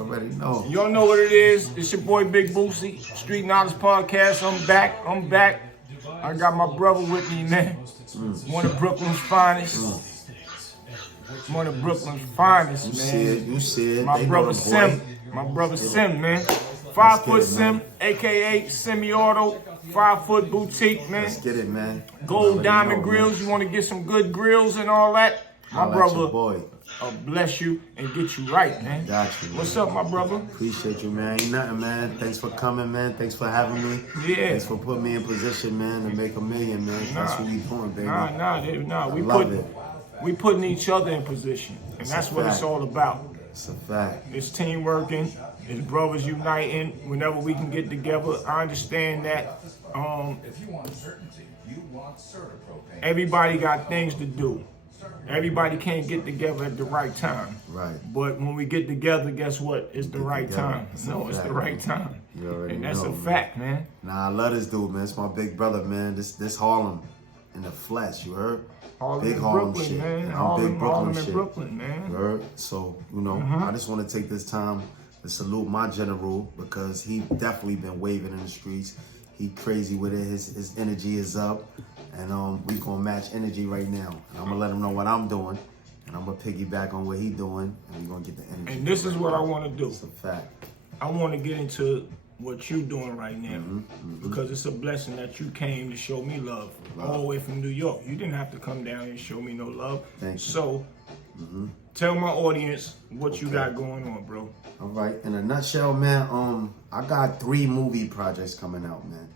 already know. Y'all know what it is. It's your boy Big Boosie, Street Knowledge Podcast. I'm back. I got my brother with me, man. One of Brooklyn's finest. One of Brooklyn's finest, man. You see it. My brother Sim. My brother Sim, man. 5 foot Sim, aka Semi-Auto. 5 foot boutique, man. Let's get it, man. Gold diamond grills. Man. You want to get some good grills and all that? My brother. Boy. Bless you and get you right, man. Got you, man. What's up, my brother? Appreciate you, man. Ain't nothing, man. Thanks for coming, man. Thanks for having me. Yeah. Thanks for putting me in position, man, to make $1 million, man. That's what we doing, baby. Nah. We putting each other in position, and that's what it's all about. It's a fact. It's team working. It's brothers uniting. Whenever we can get together, I understand that. Everybody got things to do. Everybody can't get together at the right time. Right. But when we get together, guess what? It's the right time. No, it's the right time. And that's a fact, man. Nah, I love this dude, man. It's my big brother, man. This Harlem in the flesh, you heard? Big Harlem shit. Man. I'm big Brooklyn shit. Brooklyn, man. You heard? So, I just want to take this time to salute my general because he definitely been waving in the streets. He crazy with it. His energy is up. And we gonna match energy right now. And I'm gonna let him know what I'm doing. And I'm gonna piggyback on what he doing. And we gonna get the energy. And this is what I wanna do. It's a fact. I wanna get into what you doing right now. Because it's a blessing that you came to show me love. All the way from New York. You didn't have to come down and show me no love. Thank you. So, tell my audience what you got going on, bro. All right. In a nutshell, man, I got 3 movie projects coming out, man.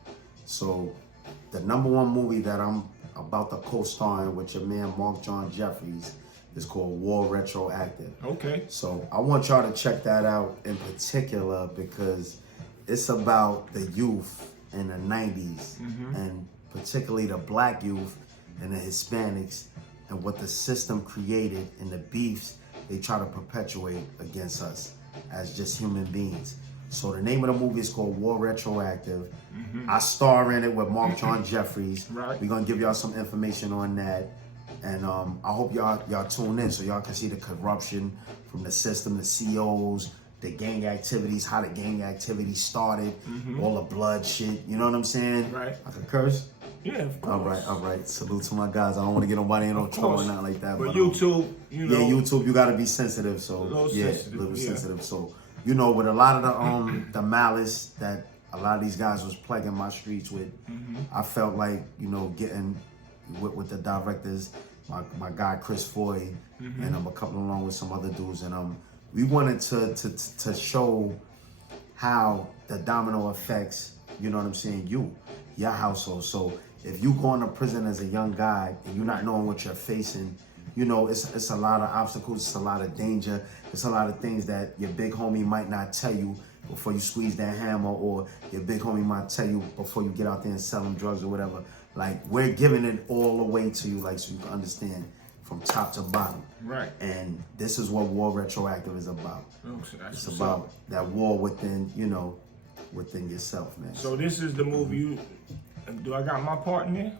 So, the #1 movie that I'm about to co-star in with your man Mark John Jeffries is called War Retroactive. Okay. So I want y'all to check that out in particular because it's about the youth in the 90s and particularly the black youth and the Hispanics and what the system created and the beefs they try to perpetuate against us as just human beings. So the name of the movie is called War Retroactive. I star in it with Mark John Jeffries. Right. We're gonna give y'all some information on that. And I hope y'all tune in so y'all can see the corruption from the system, the COs, the gang activities, how the gang activities started, all the blood shit. You know what I'm saying? Right. I can curse? Yeah, of course. All right. Salute to my guys. I don't want to get nobody in no trouble or nothing like that. But YouTube, yeah, YouTube, you gotta be sensitive. So a little sensitive. So with a lot of the malice that a lot of these guys was plaguing my streets with, I felt like getting with the directors, my guy Chris Foy, and I'm a couple along with some other dudes, and we wanted to show how the domino effects, you know what I'm saying, your household. So if you going to prison as a young guy and you're not knowing what you're facing, it's a lot of obstacles, it's a lot of danger, it's a lot of things that your big homie might not tell you before you squeeze that hammer, or your big homie might tell you before you get out there and sell them drugs or whatever. Like, we're giving it all away to you, like, so you can understand from top to bottom. Right. And this is what War Retroactive is about. It's about that war within, within yourself, man. So this is the movie. Do I got my part in there?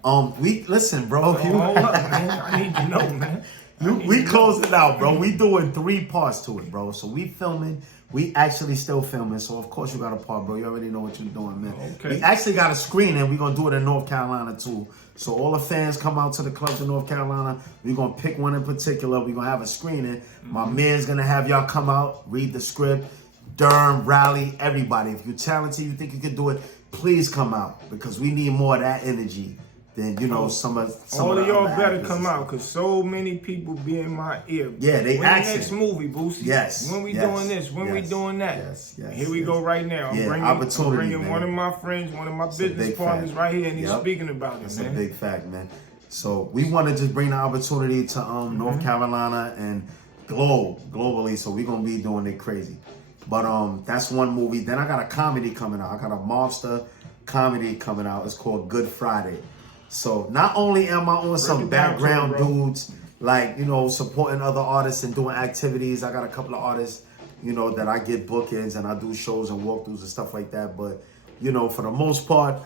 Listen, bro. Hold up, man. I need to know, man. We closed it out, bro. We doing 3 parts to it, bro. So we filming. We actually still filming. So of course you got a part, bro. You already know what you're doing, man. Okay. We actually got a screening. We're gonna do it in North Carolina too. So all the fans come out to the clubs in North Carolina. We're gonna pick one in particular. We're gonna have a screening. My man's gonna have y'all come out, read the script, Durham, Raleigh, everybody. If you're talented, you think you can do it, please come out because we need more of that energy than some of all of y'all better come out because so many people be in my ear. Yeah, they when the next movie, Boosie? Yes. When we doing this? When we doing that? Yes. Here we go right now. I'm bringing one of my friends, one of my business partners right here, and he's speaking about it, That's man. a big fact, man. So we want to just bring the opportunity to North Carolina and globally. So we're gonna be doing it crazy. But that's one movie. Then I got a comedy coming out. I got a mobster comedy coming out. It's called Good Friday. So not only am I on some background dudes, like, supporting other artists and doing activities. I got a couple of artists, that I get bookings and I do shows and walkthroughs and stuff like that. But, for the most part,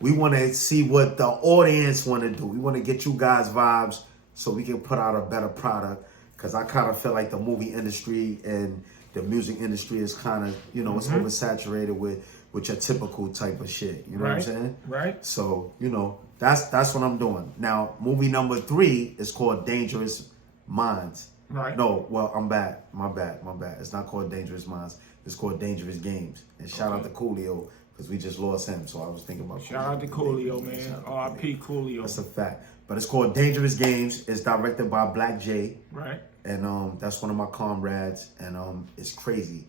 we want to see what the audience want to do. We want to get you guys vibes so we can put out a better product. Because I kind of feel like the movie industry and the music industry is kind of, you know, it's oversaturated with your typical type of shit. You know what I'm saying? Right. So, you know, that's what I'm doing. Now, movie number 3 is called Dangerous Minds. Right. No, well, I'm bad. My bad. It's not called Dangerous Minds. It's called Dangerous Games. And shout out to Coolio, because we just lost him. So I was thinking about Shout out to Coolio, man. R.I.P. Coolio. That's a fact. But it's called Dangerous Games. It's directed by Black J. Right. And that's one of my comrades. And it's crazy.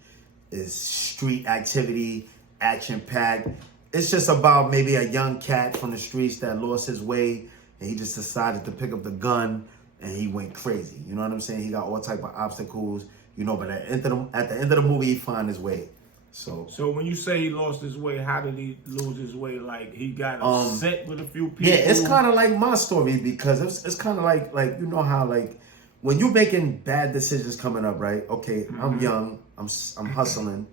It's street activity, action-packed. It's just about maybe a young cat from the streets that lost his way, and he just decided to pick up the gun, and he went crazy. You know what I'm saying? He got all type of obstacles, you know, but at the end of the movie, he find his way. So when you say he lost his way, how did he lose his way? Like he got upset with a few people? Yeah, it's kind of like my story, because it's kind of like you know how, like, when you're making bad decisions coming up, right? Okay, I'm young, I'm hustling,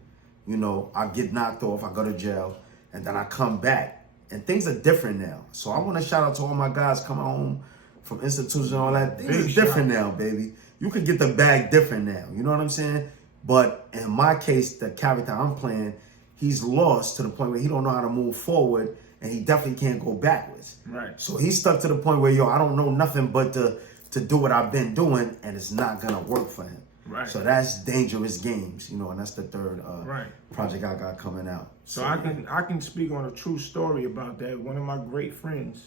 you know, I get knocked off, I go to jail, and then I come back, and things are different now. So I want to shout out to all my guys coming home from institutions and all that. Things are different now, baby. You can get the bag different now. You know what I'm saying? But in my case, the character I'm playing, he's lost to the point where he don't know how to move forward, and he definitely can't go backwards. Right. So he's stuck to the point where, yo, I don't know nothing but to do what I've been doing, and it's not gonna work for him. Right. So that's Dangerous Games, you know, and that's the third right. project I got coming out. So I can speak on a true story about that. One of my great friends,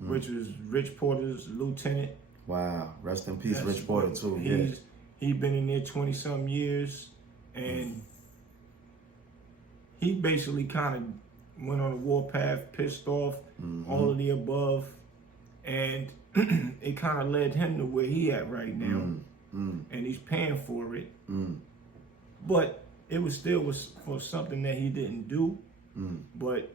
which was Rich Porter's lieutenant. Wow, rest in peace, Rich Porter too. He been in there 20-some years, and he basically kind of went on a warpath, pissed off, all of the above, and it kind of led him to where he at right now, and he's paying for it. But it was still for something that he didn't do. But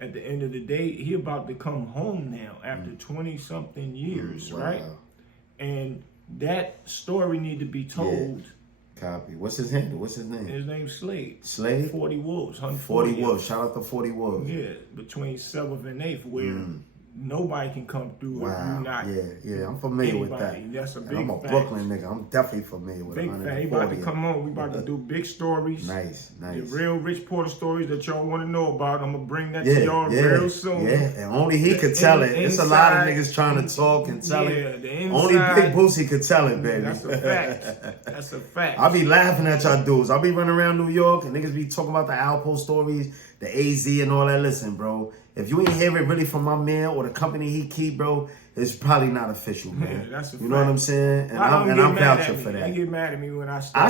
at the end of the day, he about to come home now after 20-something years, right? And that story need to be told. Copy. What's his handle? What's his name? His name's Slade. Slade? 40 Wolves. 40 Wolves. Shout out to 40 Wolves. Yeah, between 7th and 8th, where nobody can come through if you're not. Yeah, I'm familiar with that. That's a big and I'm a Brooklyn nigga. I'm definitely familiar with big fan. He about to come on. We about to do big stories. Nice. The real Rich Porter stories that y'all want to know about. I'm gonna bring that to y'all real soon. Yeah, and only he could tell it. It's a lot of niggas trying to talk and tell it. Only Big Boosie could tell it, baby. That's a fact. That's a fact. I be laughing at y'all dudes. I be running around New York and niggas be talking about the Alpo stories, the AZ and all that. Listen, bro. If you ain't hear it really from my man or the company he keep, bro, it's probably not official, man. Yeah, that's a fact. You know what I'm saying? And I'm vouching for that. They get mad at me when I start. I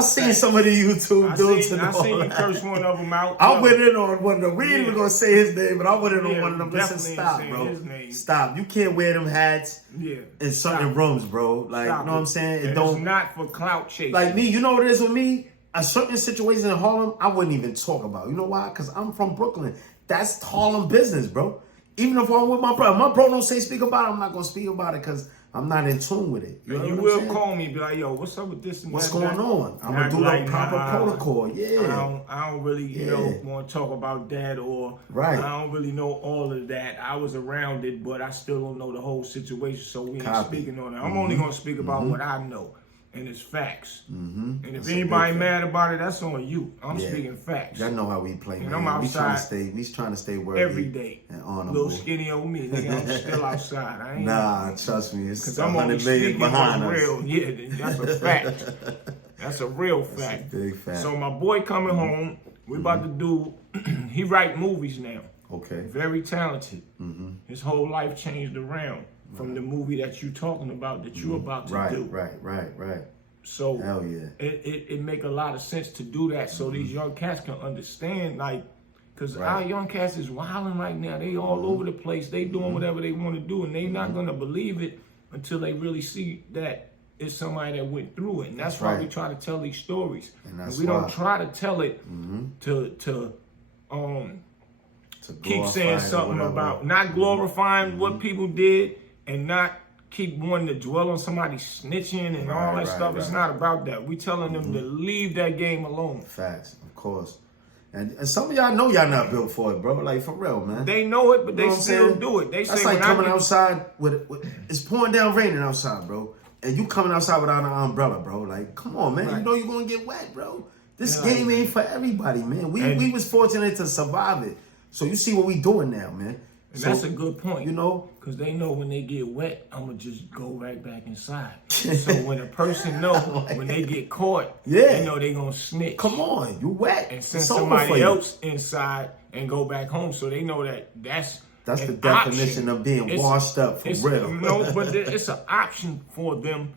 seen some of the YouTube dudes. I seen you curse one of them out. I went in on one of them. We ain't even gonna say his name, but I went in on one of them. Listen, stop, bro. Stop. You can't wear them hats in certain rooms, bro. Like, you know what I'm saying? It's not for clout chasing. Like me, you know what it is with me? A certain situation in Harlem, I wouldn't even talk about. You know why? Because I'm from Brooklyn. That's Harlem business, bro. Even if I'm with my bro, my bro don't say speak about it, I'm not gonna speak about it because I'm not in tune with it. You know you will call me, be like, yo, what's up with this and what's going on? I'm gonna do the proper protocol. Yeah. I don't really, you know, want to talk about that or I don't really know all of that. I was around it, but I still don't know the whole situation, so we ain't speaking on it. I'm only gonna speak about what I know. And it's facts. And if anybody mad about it, that's on you. I'm speaking facts. Y'all know how we play, and man. I'm outside. We trying to stay worthy every day. And honorable. Little skinny old me, nigga. I'm still outside. I ain't. Nah, trust me. It's 100 million behind us. Real. Yeah, that's a fact. That's a real fact. That's a big fact. So my boy coming home. We about to do. He write movies now. Okay. Very talented. His whole life changed around. From the movie that you talking about, that you about to do. Right. So hell yeah. It make a lot of sense to do that so these young cats can understand, like, because our young cats is wilding right now. They all over the place. They doing whatever they want to do, and they not going to believe it until they really see that it's somebody that went through it. And that's why we try to tell these stories. And we don't try to tell it to keep saying something about, not glorifying what people did, and not keep wanting to dwell on somebody snitching and all that stuff. It's not about that. We telling them to leave that game alone. Facts, of course. And some of y'all know y'all not built for it, bro. Like, for real, man. They know it, but they still do it. They That's say like coming outside with it's pouring down raining outside, bro. and you coming outside without an umbrella, bro. Like, come on, man. Right. You know you're gonna get wet, bro. This game ain't for everybody, man. We was fortunate to survive it. So you see what we doing now, man. And so, that's a good point. You know? Because they know when they get wet, I'm going to just go right back inside. So when a person know when they get caught, they know they going to snitch. Come on, you wet. And send somebody else inside and go back home. So they know that's the definition of being washed up, for real. No, but it's an option for them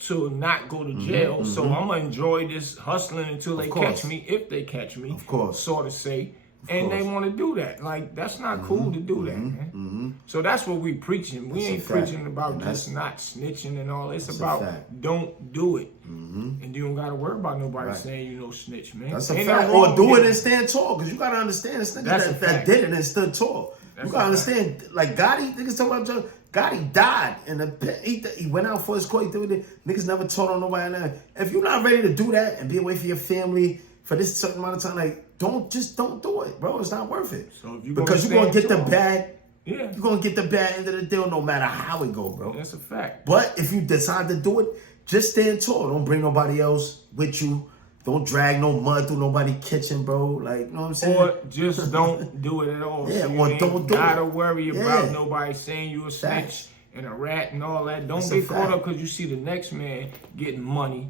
to not go to jail. So I'm going to enjoy this hustling until they catch me, if they catch me. Of course. Sort of say. And they want to do that. Like, that's not cool to do that, man. So that's what we preaching. We ain't preaching about just not snitching and all. It's about don't do it. And you don't got to worry about nobody saying you no snitch, man. That's a fact. Or do it and stand tall. Because you got to understand this nigga that did it and stood tall. You got to understand, like, Gotti, niggas talk about Joe. Gotti died in the pit. He went out for his court. He did it. Niggas never told on nobody. If you're not ready to do that and be away from your family for this certain amount of time, like, don't do it, bro. It's not worth it. So if because you're gonna get the bad, you're gonna get the bad end of the deal no matter how it go, bro. That's a fact. But if you decide to do it, just stand tall. Don't bring nobody else with you. Don't drag no mud through nobody's kitchen, bro. Like, you know what I'm saying? Or just don't do it at all. Yeah, so or don't do it. Gotta worry about nobody saying you a snitch and a rat and all that. Don't get caught up because you see the next man getting money,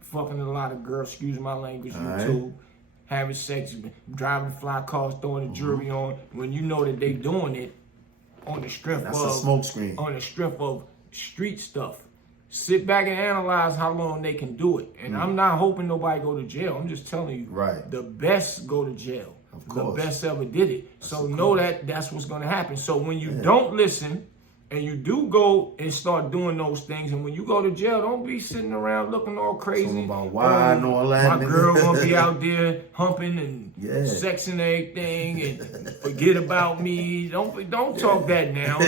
fucking a lot of girls, excuse my language, YouTube, having sex, driving fly cars, throwing the jury on, when you know that they doing it on the strength of a smoke screen. On the strength of street stuff. Sit back and analyze how long they can do it. And I'm not hoping nobody go to jail. I'm just telling you, the best go to jail. Of course. The best ever did it. So know that that's what's going to happen. So when you don't listen, and you do go and start doing those things, and when you go to jail, don't be sitting around looking all crazy. Talking about why and all that. My girl gonna be out there humping and sexing everything, and forget about me. Don't talk that now.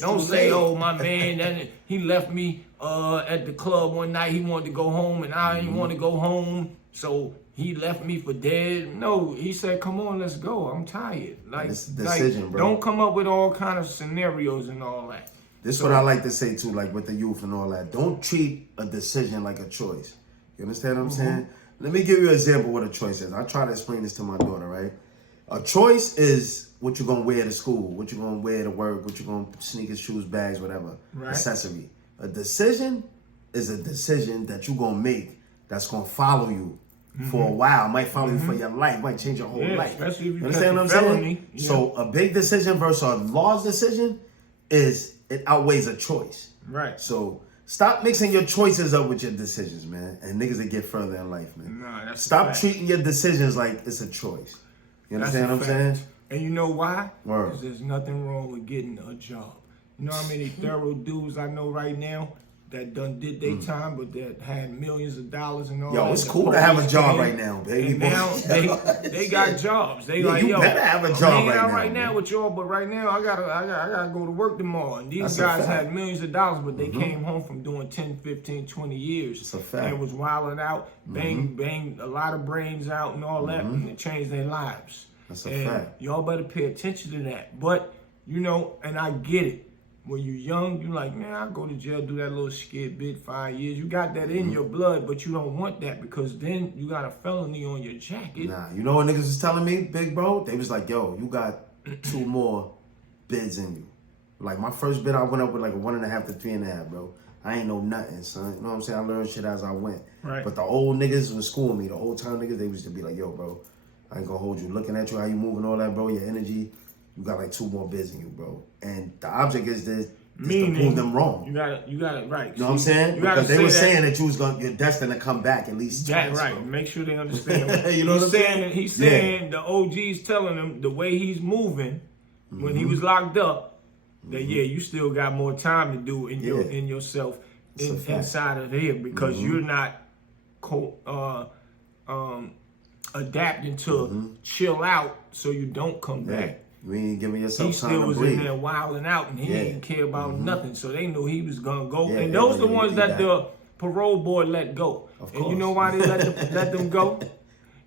Don't say, oh, my man, he left me at the club one night. He wanted to go home, and I didn't want to go home, so he left me for dead. No, he said, come on, let's go. I'm tired. Like, it's a decision, bro. Don't come up with all kind of scenarios and all that. This is what I like to say, too, like with the youth and all that. Don't treat a decision like a choice. You understand what I'm saying? Let me give you an example of what a choice is. I try to explain this to my daughter, right? A choice is what you're going to wear to school, what you're going to wear to work, what you're going to sneakers, shoes, bags, whatever, accessory. A decision is a decision that you're going to make that's going to follow you for a while, might follow you for your life, might change your whole life. Especially if you understand what I'm saying? So a big decision versus a large decision it outweighs a choice. Right. So stop mixing your choices up with your decisions, man. And niggas that get further in life, man. Stop treating your decisions like it's a choice. You understand what I'm saying? And you know why? Because there's nothing wrong with getting a job. You know how many thorough dudes I know right now that done did their time, but that had millions of dollars and all that. Yo, it's cool to have a job right now, baby. And now they got jobs. They like, you better have a job right now with y'all, but right now I gotta go to work tomorrow. And these guys had millions of dollars, but they came home from doing 10, 15, 20 years. It's a fact. And was wilding out, bang, a lot of brains out and all that, and it changed their lives. That's a fact. Y'all better pay attention to that. But, you know, and I get it. When you're young, you're like, man, I'll go to jail, do that little skid bit, 5 years. You got that in your blood, but you don't want that because then you got a felony on your jacket. Nah, you know what niggas was telling me, big bro? They was like, yo, you got 2 more bids in you. Like, my first bid, I went up with like a 1.5 to 3.5, bro. I ain't know nothing, son. You know what I'm saying? I learned shit as I went. Right. But the old niggas was schooling me. The old time niggas, they used to be like, yo, bro, I ain't gonna hold you. Looking at you, how you moving, all that, bro, your energy. You got like 2 more bids in you, bro. And the object is this. Meaning, to prove them wrong. You got it right. You know what I'm saying? Because they were saying that you're destined to come back at least twice. Right. Bro. Make sure they understand. You know what I'm saying? He's saying the OG's telling him the way he's moving when he was locked up, that you still got more time to do in yourself inside of here because you're not adapting to chill out so you don't come back. You ain't giving yourself time to breathe. He still was in there wilding out, and he didn't care about nothing. So they knew he was gonna go. And those are the ones that the parole board let go. And you know why they let them go?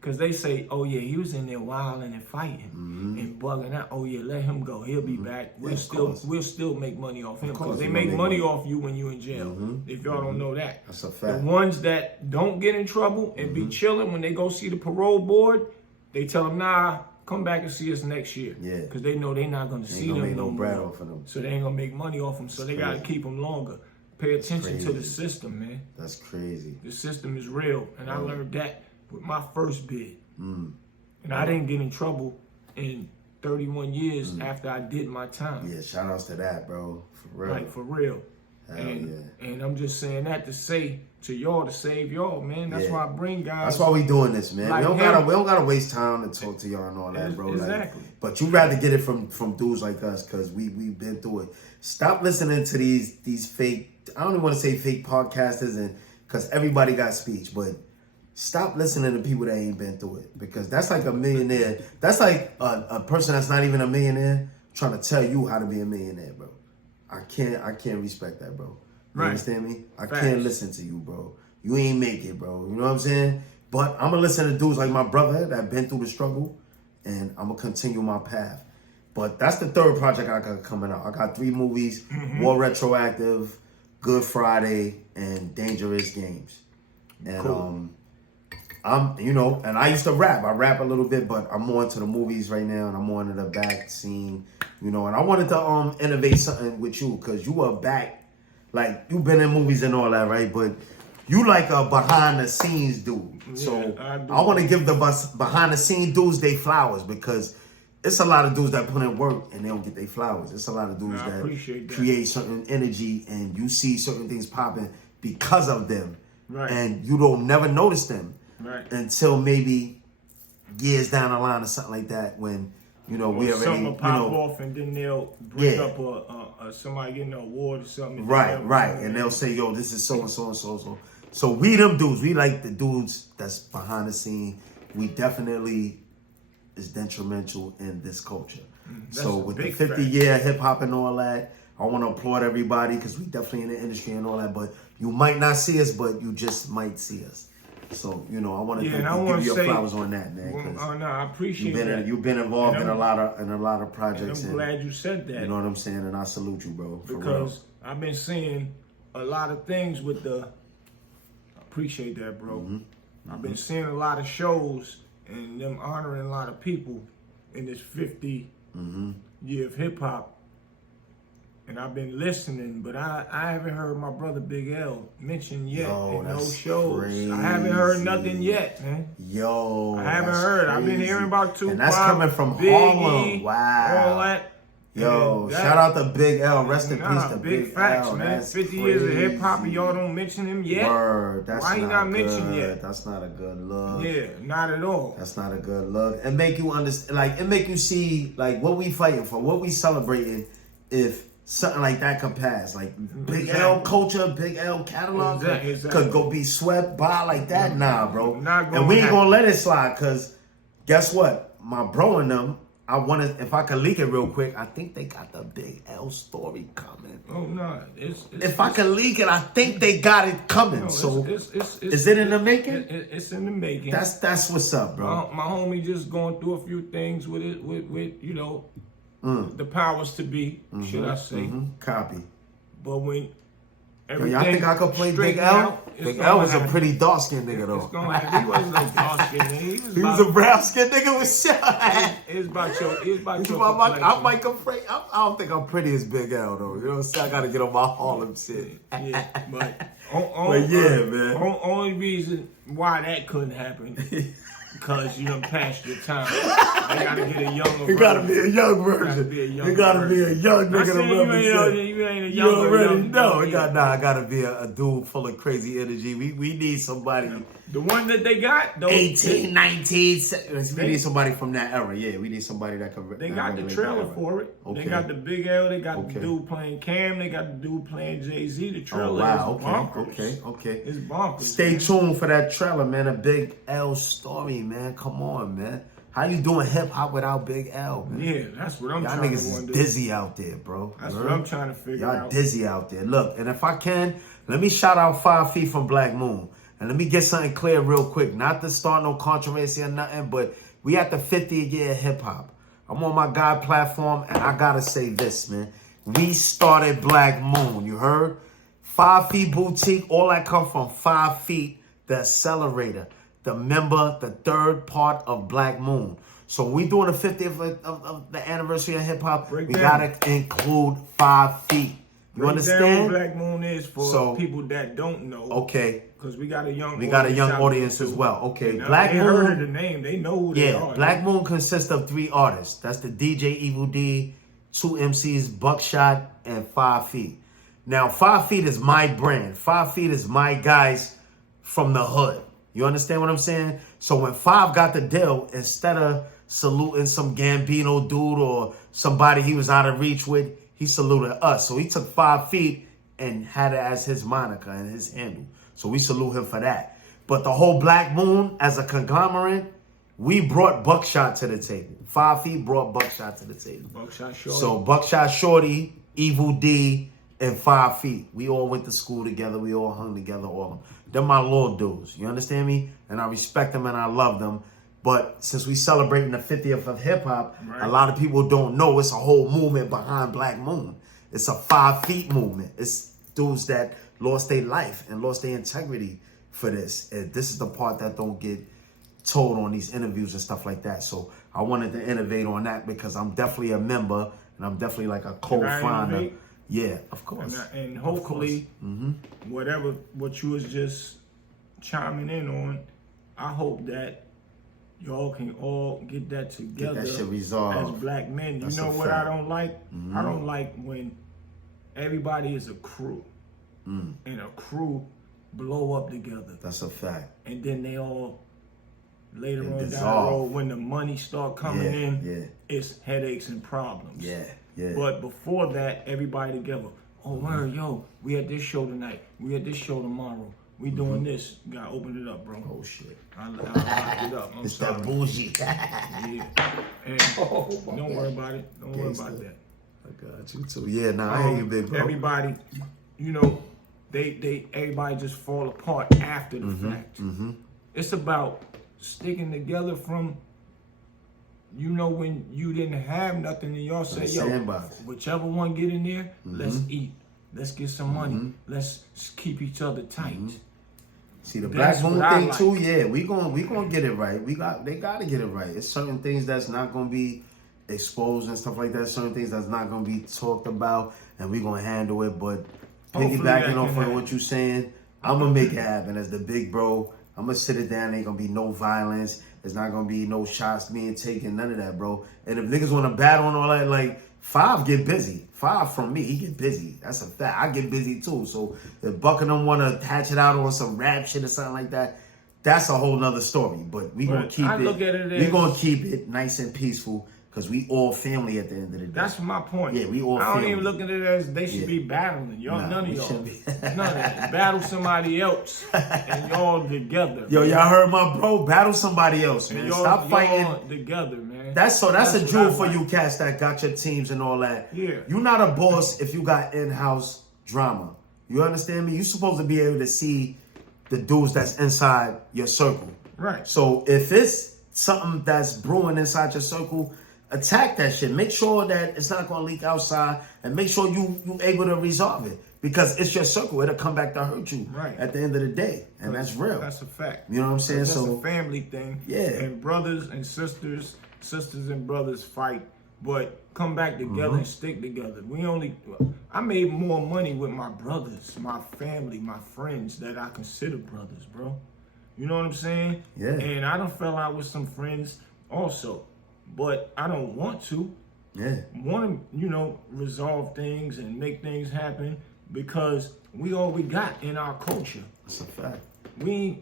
Because they say, oh yeah, he was in there wilding and fighting and bugging out. Oh yeah, let him go. He'll be back. We'll still make money off him. Because they make money off you when you're in jail. If y'all don't know that. That's a fact. The ones that don't get in trouble and be chilling, when they go see the parole board, they tell them, nah, come back and see us next year. Yeah. Because they know they're not going to see them no bread more. off of them. So they ain't going to make money off them. So they got to keep them longer. Pay attention to the system, man. That's crazy. The system is real. And I learned that with my first bid. And I didn't get in trouble in 31 years after I did my time. Yeah, shout outs to that, bro. For real. Like, for real. And I'm just saying that to say to y'all, to save y'all, man. That's why I bring guys. That's why we doing this, man. Like we don't gotta waste time to talk to y'all and all that, bro. Exactly. Like, but you rather get it from dudes like us, because we've been through it. Stop listening to these fake, I don't even want to say fake podcasters, and because everybody got speech, but stop listening to people that ain't been through it, because that's like a millionaire. That's like a person that's not even a millionaire trying to tell you how to be a millionaire, bro. I can't respect that, bro. You understand me? I can't listen to you, bro. You ain't make it, bro. You know what I'm saying? But I'm gonna listen to dudes like my brother that been through the struggle, and I'm gonna continue my path. But that's the third project I got coming out. I got 3 movies: War Retroactive, Good Friday, and Dangerous Games. And and I used to rap. I rap a little bit, but I'm more into the movies right now, and I'm more into the back scene, and I wanted to innovate something with you, because you are back, like, you've been in movies and all that, right? But you like a behind the scenes dude. Yeah, so I want to give the behind the scenes dudes their flowers, because it's a lot of dudes that put in work and they don't get their flowers. It's a lot of dudes that create certain energy, and you see certain things popping because of them. Right. And you don't never notice them. Right. Until maybe years down the line or something like that, when we already something will pop off, and then they'll bring up somebody getting an award or something. Right, and they'll say, "Yo, this is so and so and so so." So we them dudes, we like the dudes that's behind the scene. We definitely is detrimental in this culture. So with the 50-year hip hop and all that, I want to applaud everybody, because we definitely in the industry and all that. But you might not see us, but you just might see us. So, I want to give you your flowers on that, man. No, I appreciate that. You've been involved in a lot of projects. I'm glad you said that. You know what I'm saying? And I salute you, bro. Because I've been seeing a lot of things with I appreciate that, bro. I've been seeing a lot of shows and them honoring a lot of people in this 50 year of hip hop. And I've been listening, but I haven't heard my brother Big L mentioned yet in those shows. Crazy. I haven't heard nothing yet, man. I haven't heard. Crazy. I've been hearing about Tupac, and that's coming from Big Harlem. E, Wow. all that. Shout out to Big L. Rest in peace to Big facts, L. Man. 50 years of hip hop, and y'all don't mention him yet. Word. Why you not mentioned yet? That's not a good look. Yeah, not at all. That's not a good look. And make you understand, like, it make you see, like, what we fighting for, what we celebrating. If something like that could pass, like Big L culture, Big L catalog could go be swept by like that. Nah, bro. And we ain't gonna let it slide, because guess what? My bro and them, if I could leak it real quick, I think they got the Big L story coming. Oh no, if I could leak it, I think they got it coming. Is it in the making? It's in the making. That's what's up, bro. My homie just going through a few things with it, with the powers to be, should I say? Copy. But when y'all think I could play Big L? Big L was a pretty dark skinned nigga though. He wasn't no dark skinned nigga. He was a brown skinned nigga with shit. It's about your I might come free. I don't think I'm pretty as Big L though. You know what I'm saying? I gotta get on my Harlem shit. Yeah, but man. Only reason why that couldn't happen, because you done passed your time. They gotta get a younger version. It gotta be a young version. It gotta be a young nigga to represent. You ain't a You already know. I gotta be a dude full of crazy energy. We need somebody. The one that they got, 18, 19. We need somebody from that era. Yeah, we need somebody that can. They got the trailer for it. Okay. They got the Big L. They got the dude playing Cam. They got the dude playing Jay-Z. The trailer is bonkers. Okay. It's bonkers. Stay tuned for that trailer, man. A Big L story, man. Come on, man. How you doing hip hop without Big L, man? Yeah, that's what I'm trying to do. Y'all niggas is dizzy out there, bro. That's what I'm trying to figure out. Y'all dizzy out there. Look, and if I can, let me shout out 5 Feet from Black Moon. And let me get something clear real quick. Not to start no controversy or nothing, but we at the 50th year of hip hop. I'm on my God platform, and I gotta say this, man. We started Black Moon, you heard? 5 Feet Boutique, all that come from 5 Feet, the accelerator, the member, the third part of Black Moon. So we doing the 50th of the anniversary of hip hop. We gotta include 5 Feet. You understand? What Black Moon is for people that don't know. Okay. Because we got a young audience as well. Okay. Black Moon. They heard of the name. They know who they are. Black Moon consists of 3 artists. That's the DJ Evil D, 2 MCs, Buckshot, and 5 Feet. Now, 5 Feet is my brand. 5 Feet is my guys from the hood. You understand what I'm saying? So when 5 got the deal, instead of saluting some Gambino dude or somebody he was out of reach with, he saluted us. So he took 5 Feet and had it as his moniker and his handle. So we salute him for that. But the whole Black Moon as a conglomerate, we brought Buckshot to the table. 5 Feet brought Buckshot to the table. Buckshot Shorty. So Buckshot Shorty, Evil D, and 5 Feet. We all went to school together. We all hung together, all of them. They're my little dudes. You understand me? And I respect them and I love them. But since we celebrating the 50th of hip hop, a lot of people don't know it's a whole movement behind Black Moon. It's a 5 Feet movement. It's dudes that lost their life and lost their integrity for this. And this is the part that don't get told on these interviews and stuff like that. So I wanted to innovate on that because I'm definitely a member and I'm definitely like a co-founder. Yeah, of course. And hopefully, what you was just chiming in on, I hope that y'all can all get that together. Get that shit resolved. As black men. You know what I don't like? I don't like when everybody is a crew and a crew blow up together. That's a fact. And then they all later on down the road when the money start coming in, it's headaches and problems. Yeah. But before that, everybody together. Oh, word, yo, we at this show tonight. We at this show tomorrow. We doing this. You gotta open it up, bro. Oh shit. I locked it up. I'm it's sorry. that bullshit. Yeah. And don't worry about it. Don't worry about that. I got you too. Yeah, I hear you, big bro. Everybody, you know, everybody just fall apart after the fact. It's about sticking together from, you know, when you didn't have nothing and y'all say, yo, whichever one get in there, let's eat. Let's get some money. Let's keep each other tight. See the Black Moon thing too, yeah. We gonna get it right. They gotta get it right. It's certain things that's not gonna be exposed and stuff like that. Certain things that's not gonna be talked about, and we gonna handle it. But piggybacking off of what you saying, I'm gonna make it happen as the big bro. I'm gonna sit it down. Ain't gonna be no violence. There's not gonna be no shots being taken. None of that, bro. And if niggas wanna battle and all that, like 5 get busy. 5 from me, he get busy. That's a fact. I get busy too. So if Buck and them wanna hatch it out on some rap shit or something like that, that's a whole nother story. But we gonna keep we gonna keep it nice and peaceful. Because we all family at the end of the day. That's my point. Yeah, we all family. I don't even look at it as they should be battling. Y'all, none of y'all. None of that. Battle somebody else and y'all together. Yo, y'all heard my bro? Battle somebody else, man. Stop fighting. Together, man. That's a jewel for you cats that got your teams and all that. Yeah. You're not a boss if you got in-house drama. You understand me? You're supposed to be able to see the dudes that's inside your circle. Right. So if it's something that's brewing inside your circle, attack that shit. Make sure that it's not gonna leak outside, and make sure you able to resolve it because it's your circle. It'll come back to hurt you at the end of the day, and that's real. That's a fact. You know what I'm saying? That's a family thing. Yeah. And brothers and sisters and brothers fight, but come back together and stick together. I made more money with my brothers, my family, my friends that I consider brothers, bro. You know what I'm saying? Yeah. And I done fell out with some friends also. But I don't want to. Yeah. Want to, resolve things and make things happen because we all we got in our culture. That's a fact. We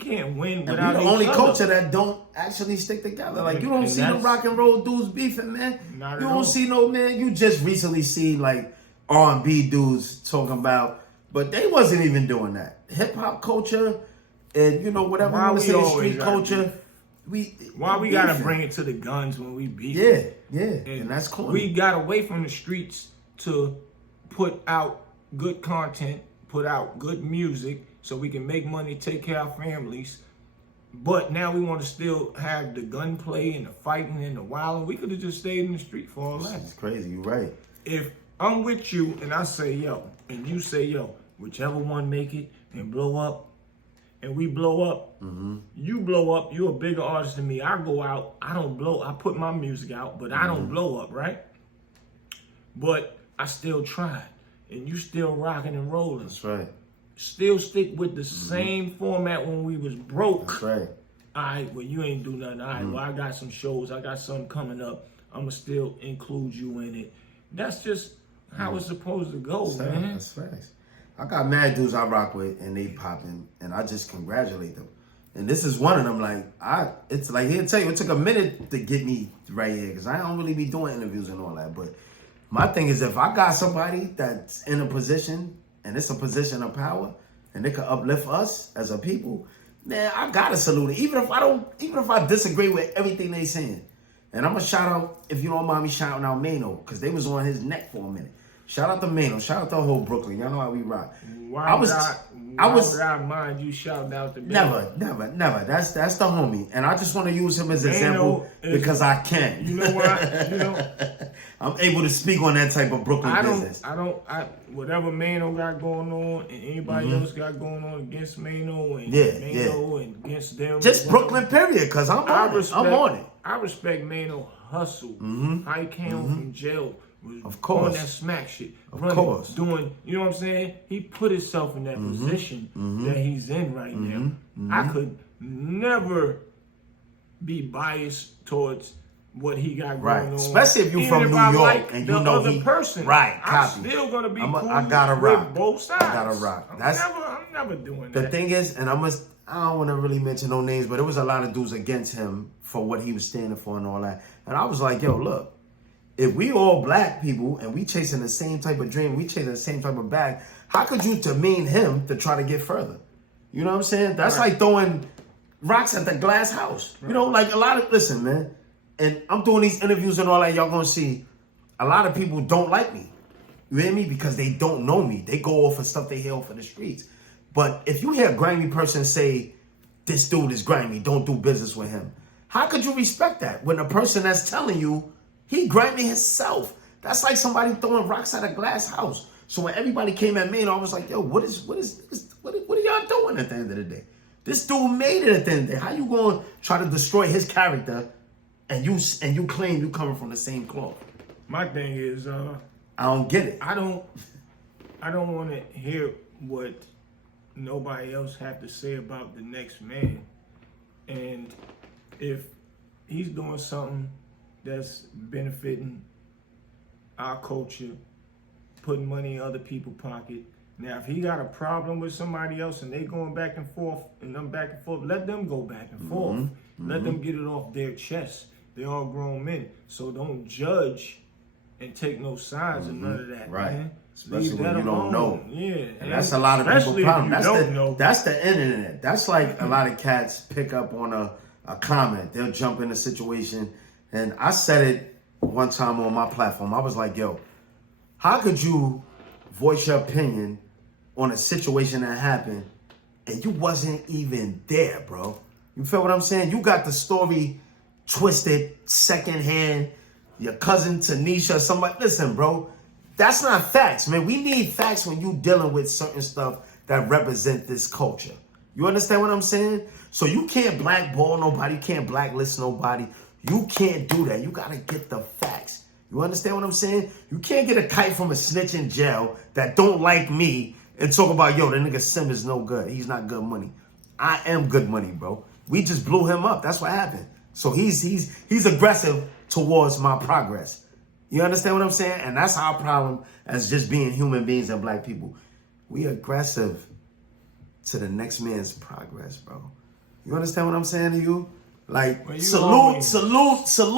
can't win and without we the each only other. culture that don't actually stick together. Like you don't see the rock and roll dudes beefing, man. Not you at don't all. see no man. You just recently see like R&B dudes talking about, but they wasn't even doing that. Hip hop culture and whatever you want to say, street culture. Why we gotta bring it to the guns when we beat? Yeah, and that's cool. We got away from the streets to put out good content, put out good music, so we can make money, take care of our families. But now we want to still have the gunplay and the fighting and the wilding. We could have just stayed in the street for all that. It's crazy. You're right. If I'm with you and I say yo, and you say yo, whichever one make it and blow up, and we blow up, you blow up, you're a bigger artist than me. I go out, I don't blow, I put my music out, but I don't blow up, right? But I still tried, and you still rocking and rolling. That's right. Still stick with the same format when we was broke. That's right. All right, well, you ain't do nothing. All right, well, I got some shows. I got something coming up. I'm going to still include you in it. That's just how it's supposed to go, man. That's facts. I got mad dudes I rock with, and they popping, and I just congratulate them. And this is one of them. Like, it's like, he'll tell you, it took a minute to get me right here, because I don't really be doing interviews and all that. But my thing is, if I got somebody that's in a position, and it's a position of power, and they can uplift us as a people, man, I gotta salute it. Even if I disagree with everything they saying. And I'm gonna shout out, if you don't mind me shouting out Mano, because they was on his neck for a minute. Shout out to Mano, shout out to the whole Brooklyn. Y'all know how we rock. Why would I mind you shouting out to Mano? Never. That's the homie. And I just want to use him as an example because I can. You know what? I'm able to speak on that type of Brooklyn business. Whatever Mano got going on and anybody else got going on against Mano and Mano and against them. Just Brooklyn, period, because I'm on it. I respect Mano hustle. How he came from jail. Of course. On that smack shit. Of course. Doing, you know what I'm saying? He put himself in that position that he's in right now. I could never be biased towards what he got going on. Especially if you're from New York and you know the person. Right, I'm still gonna be cool I gotta rock. with both sides. I gotta rock. I'm never doing that. The thing is, and I don't want to really mention no names, but there was a lot of dudes against him for what he was standing for and all that. And I was like, yo, look. If we all black people and we chasing the same type of dream, we chasing the same type of bag, how could you demean him to try to get further? You know what I'm saying? That's like throwing rocks at the glass house. You know, like listen, man, and I'm doing these interviews and all that, y'all gonna see a lot of people don't like me. You hear me? Because they don't know me. They go off of stuff they hear off of the streets. But if you hear a grimy person say, this dude is grimy, don't do business with him, how could you respect that when the person that's telling you he grimy himself? That's like somebody throwing rocks at a glass house. So when everybody came at me, and I was like, yo, what are y'all doing at the end of the day? This dude made it at the end of the day. How you going to try to destroy his character and you claim you coming from the same cloth? My thing is, I don't get it. I don't want to hear what nobody else have to say about the next man. And if he's doing something that's benefiting our culture, putting money in other people's pocket. Now, if he got a problem with somebody else and they going back and forth, let them go back and forth. Let them get it off their chest. They all grown men. So don't judge and take no sides and none of that, man. Especially when you don't know. Yeah. And that's a lot of people's problem. That's the internet. That's like a lot of cats pick up on a comment. They'll jump in a situation. And I said it one time on my platform. I was like, yo, how could you voice your opinion on a situation that happened and you wasn't even there, bro? You feel what I'm saying? You got the story twisted, secondhand, your cousin Tanisha, somebody. Listen, bro, that's not facts, man. We need facts when you dealing with certain stuff that represent this culture. You understand what I'm saying? So you can't blackball nobody, you can't blacklist nobody. You can't do that. You got to get the facts. You understand what I'm saying? You can't get a kite from a snitch in jail that don't like me and talk about, yo, the nigga Sim is no good. He's not good money. I am good money, bro. We just blew him up. That's what happened. So he's aggressive towards my progress. You understand what I'm saying? And that's our problem as just being human beings and black people. We aggressive to the next man's progress, bro. You understand what I'm saying to you? Like, salute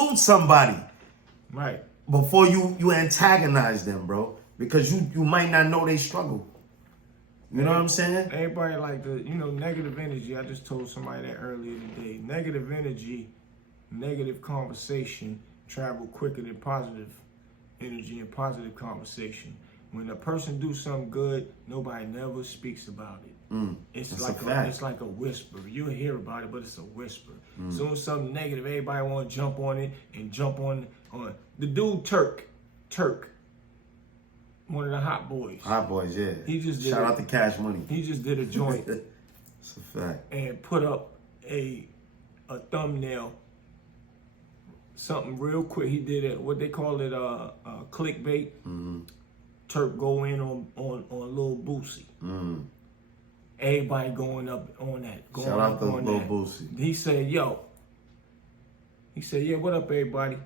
somebody. Right. Before you antagonize them, bro. Because you might not know they struggle. You know what I'm saying? Everybody like negative energy. I just told somebody that earlier today. Negative energy, negative conversation travel quicker than positive energy and positive conversation. When a person do something good, nobody never speaks about it. it's like a whisper. You'll hear about it, but it's a whisper. Soon as something negative, everybody want to jump on it and jump on the dude Turk, one of the Hot Boys. Hot Boys, yeah. He just did shout out to Cash Money. He just did a joint. It's a fact. And put up a thumbnail, something real quick. He did what they call it, clickbait. Turk go in on Lil Boosie. Everybody going up on that. Shout out to Lil Boosie. He said, yeah, what up, everybody?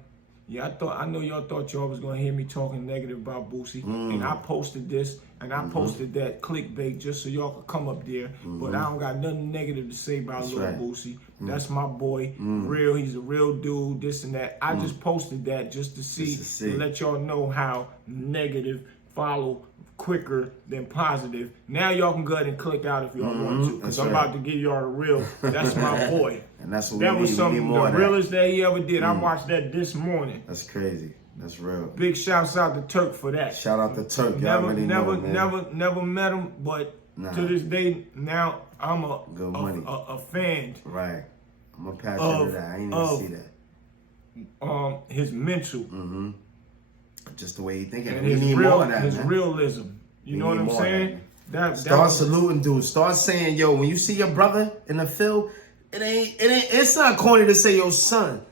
Yeah, I know y'all thought y'all was gonna hear me talking negative about Boosie, and I posted this and I posted that clickbait just so y'all could come up there. But I don't got nothing negative to say about Lil Boosie. That's my boy, real. He's a real dude. This and that. I just posted that just to see, to let y'all know how negative follow quicker than positive. Now y'all can go ahead and click out if y'all want to, because I'm about to give y'all the real. That's my boy. And that's what that we was need. something the realest that he ever did. I watched that this morning. That's crazy. That's real. Big shouts out to Turk for that. Shout out to Turk. Never met him, but to this day now I'm a fan. Right. I'm a passionate of that. I ain't even see that. His mental. Just the way he thinking. And we need more of that, his man. realism. You know what I'm saying? Start saluting dudes. Start saying, yo, when you see your brother in the field, it's not corny to say, yo, son,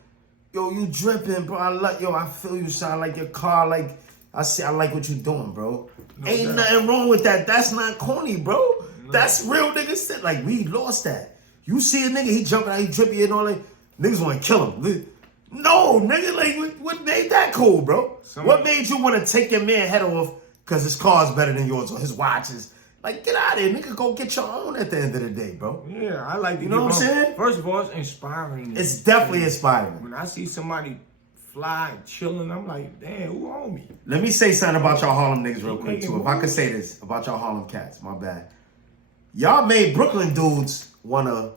yo, you dripping, bro. I feel you, son. I like your car. Like, I like what you doing, bro. Ain't nothing wrong with that. That's not corny, bro. No. That's real nigga shit. Like, we lost that. You see a nigga, he jumping out, he dripping and all that. Niggas want to kill him. No, nigga, like, what made that cool, bro? What made you want to take your man head off because his car's better than yours or his watches? Like, get out of here, nigga. Go get your own at the end of the day, bro. Yeah, I like to You know what I'm saying? First of all, it's inspiring. It's definitely inspiring. When I see somebody fly, chilling, I'm like, damn, who on me? Let me say something about y'all Harlem niggas real quick, too. If I could say this about y'all Harlem cats, my bad. Y'all made Brooklyn dudes want to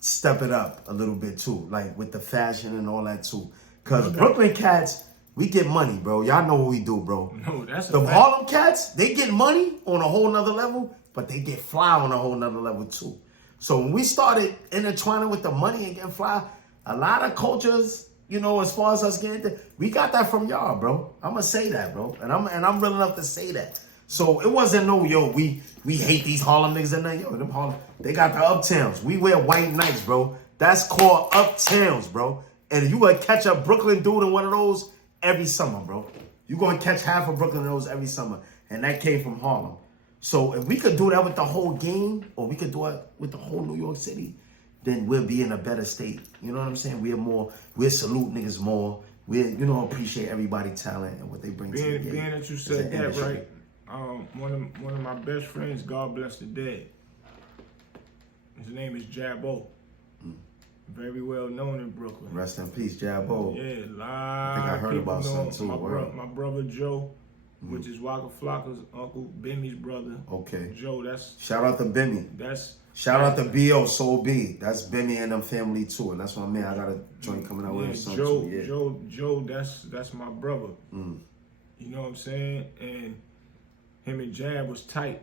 step it up a little bit, too. Like, with the fashion and all that, too. Because Brooklyn cats, we get money, bro. Y'all know what we do, bro. No, that's the Harlem cats, they get money on a whole nother level, but they get fly on a whole nother level, too. So when we started intertwining with the money and getting fly, a lot of cultures, you know, as far as us getting we got that from y'all, bro. I'm going to say that, bro. And I'm real enough to say that. So it wasn't no, yo, we hate these Harlem niggas and nothing. Yo, them Harlem, they got the uptowns. We wear white nights, bro. That's called uptowns, bro. And you gonna catch a Brooklyn dude in one of those every summer, bro. You gonna catch half of Brooklyn in those every summer. And that came from Harlem. So if we could do that with the whole game, or we could do it with the whole New York City, then we'll be in a better state. You know what I'm saying? We'll salute niggas more. We'll, appreciate everybody's talent and what they bring to the game. Being that you said that, right? One of my best friends, God bless the dead. His name is Jabbo. Very well known in Brooklyn. Rest in peace, Jabbo. Yeah, I think I heard about something too. My brother Joe, which is Waka Flocka's uncle, Bimi's brother. Okay. Joe, that's... Shout out to Bimi. Shout out to B.O. Soul B. That's Bimi and them family too. And that's my man. I got a joint coming out with him soon too. Joe, that's my brother. You know what I'm saying? And him and Jab was tight.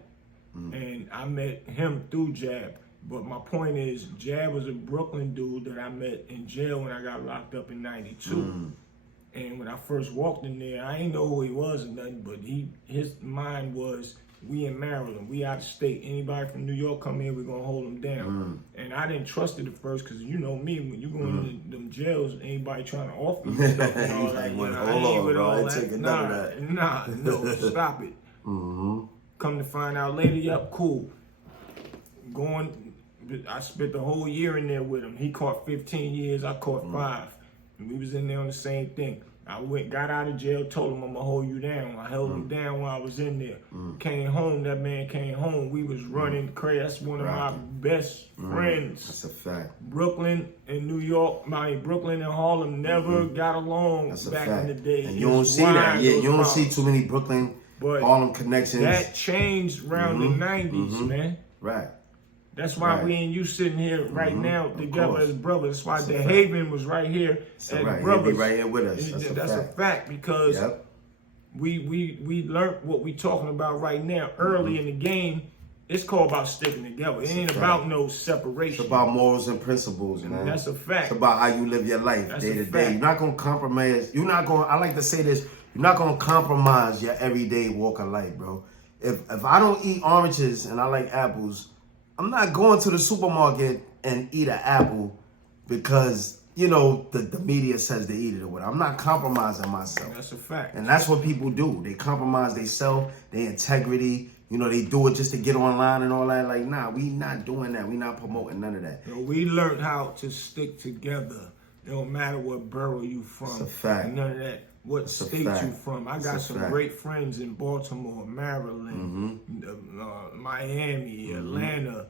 And I met him through Jab. But my point is, Jab was a Brooklyn dude that I met in jail when I got locked up in 92. And when I first walked in there, I didn't know who he was or nothing, but his mind was, we in Maryland, we out of state. Anybody from New York come here, we're going to hold them down. And I didn't trust it at first, because you know me, when you go into them jails, anybody trying to offer you stuff and all that. Hold on, bro, I ain't taking none of that. No, stop it. Come to find out later, yep, cool. I spent the whole year in there with him. He caught 15 years, I caught 5. And we was in there on the same thing. I got out of jail, told him I'm gonna hold you down. I held him down while I was in there. Came home, that man came home. We was running crazy. That's one of my best friends. That's a fact. Brooklyn and New York, Brooklyn and Harlem never got along back in the day. And you don't see that. Yeah, you don't see too many Brooklyn, Harlem connections. That changed around the 90s, man. Right. That's why we and you sitting here right now together as brothers. That's why the Haven was right here as brothers. He'll be right here with us. That's a fact, because we learned what we talking about right now early in the game it's called about sticking together. It ain't about no separation. It's about morals and principles, man. That's a fact. It's about how you live your life day to day. You're not gonna compromise. I like to say this. You're not gonna compromise your everyday walk of life, bro. If I don't eat oranges and I like apples, I'm not going to the supermarket and eat an apple because the media says they eat it or whatever. I'm not compromising myself. That's a fact. And that's what people do. They compromise themselves, their integrity. They do it just to get online and all that. Like, nah, we not doing that. We not promoting none of that. We learned how to stick together. It don't matter what borough you from. That's a fact. None of that. What state you from. I got some great friends in Baltimore, Maryland, Miami, Atlanta.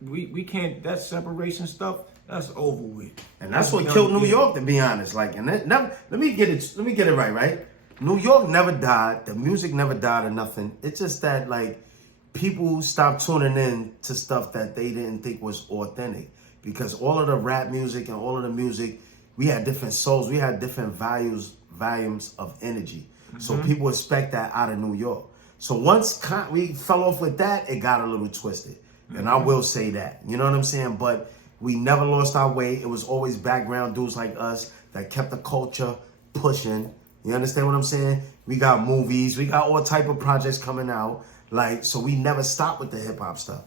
We can't, that separation stuff, that's over with. And that's what killed New York, to be honest. Like, and let me get it right? New York never died. The music never died or nothing. It's just that, like, people stopped tuning in to stuff that they didn't think was authentic. Because all of the rap music and all of the music, we had different souls. We had different volumes of energy. So people expect that out of New York. So once we fell off with that, it got a little twisted. And I will say that. You know what I'm saying? But we never lost our way. It was always background dudes like us that kept the culture pushing. You understand what I'm saying? We got movies. We got all type of projects coming out. Like, so we never stopped with the hip-hop stuff.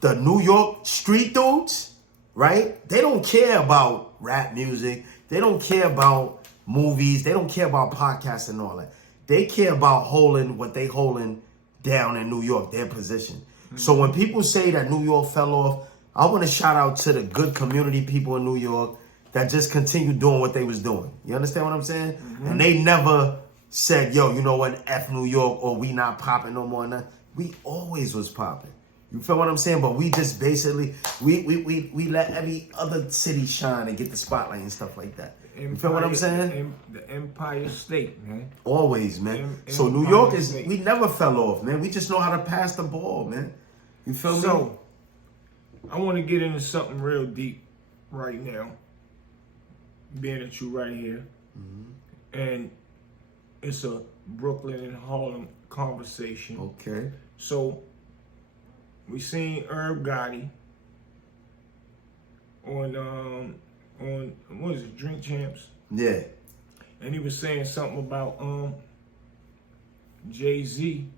The New York street dudes, right? They don't care about rap music. They don't care about movies. They don't care about podcasts and all that. They care about holding what they holding down in New York, their position. So when people say that New York fell off, I want to shout out to the good community people in New York that just continue doing what they was doing. You understand what I'm saying? And they never said, yo, you know what, F New York, or we not popping no more. We always was popping. You feel what I'm saying? But we just basically, we let every other city shine and get the spotlight and stuff like that. You feel what I'm saying? The Empire State, man. Always, man. So New York we never fell off, man. We just know how to pass the ball, man. You feel me? So, I want to get into something real deep right now, being that you right here. And it's a Brooklyn and Harlem conversation. Okay. So, we seen Herb Gotti on what is it, Drink Champs? Yeah. And he was saying something about Jay-Z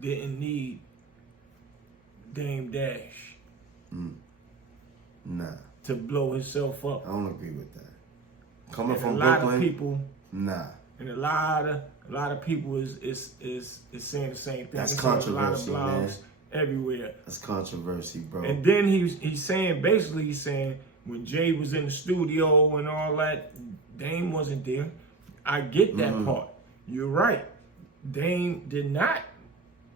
didn't need Dame Dash to blow himself up. I don't agree with that. Coming from Brooklyn, Brooklyn, a lot of people, and a lot of people is saying the same thing. That's controversy, a lot of blogs man. Everywhere. That's controversy, bro. And then he's saying when Jay was in the studio and all that, Dame wasn't there. I get that part. You're right. Dame did not.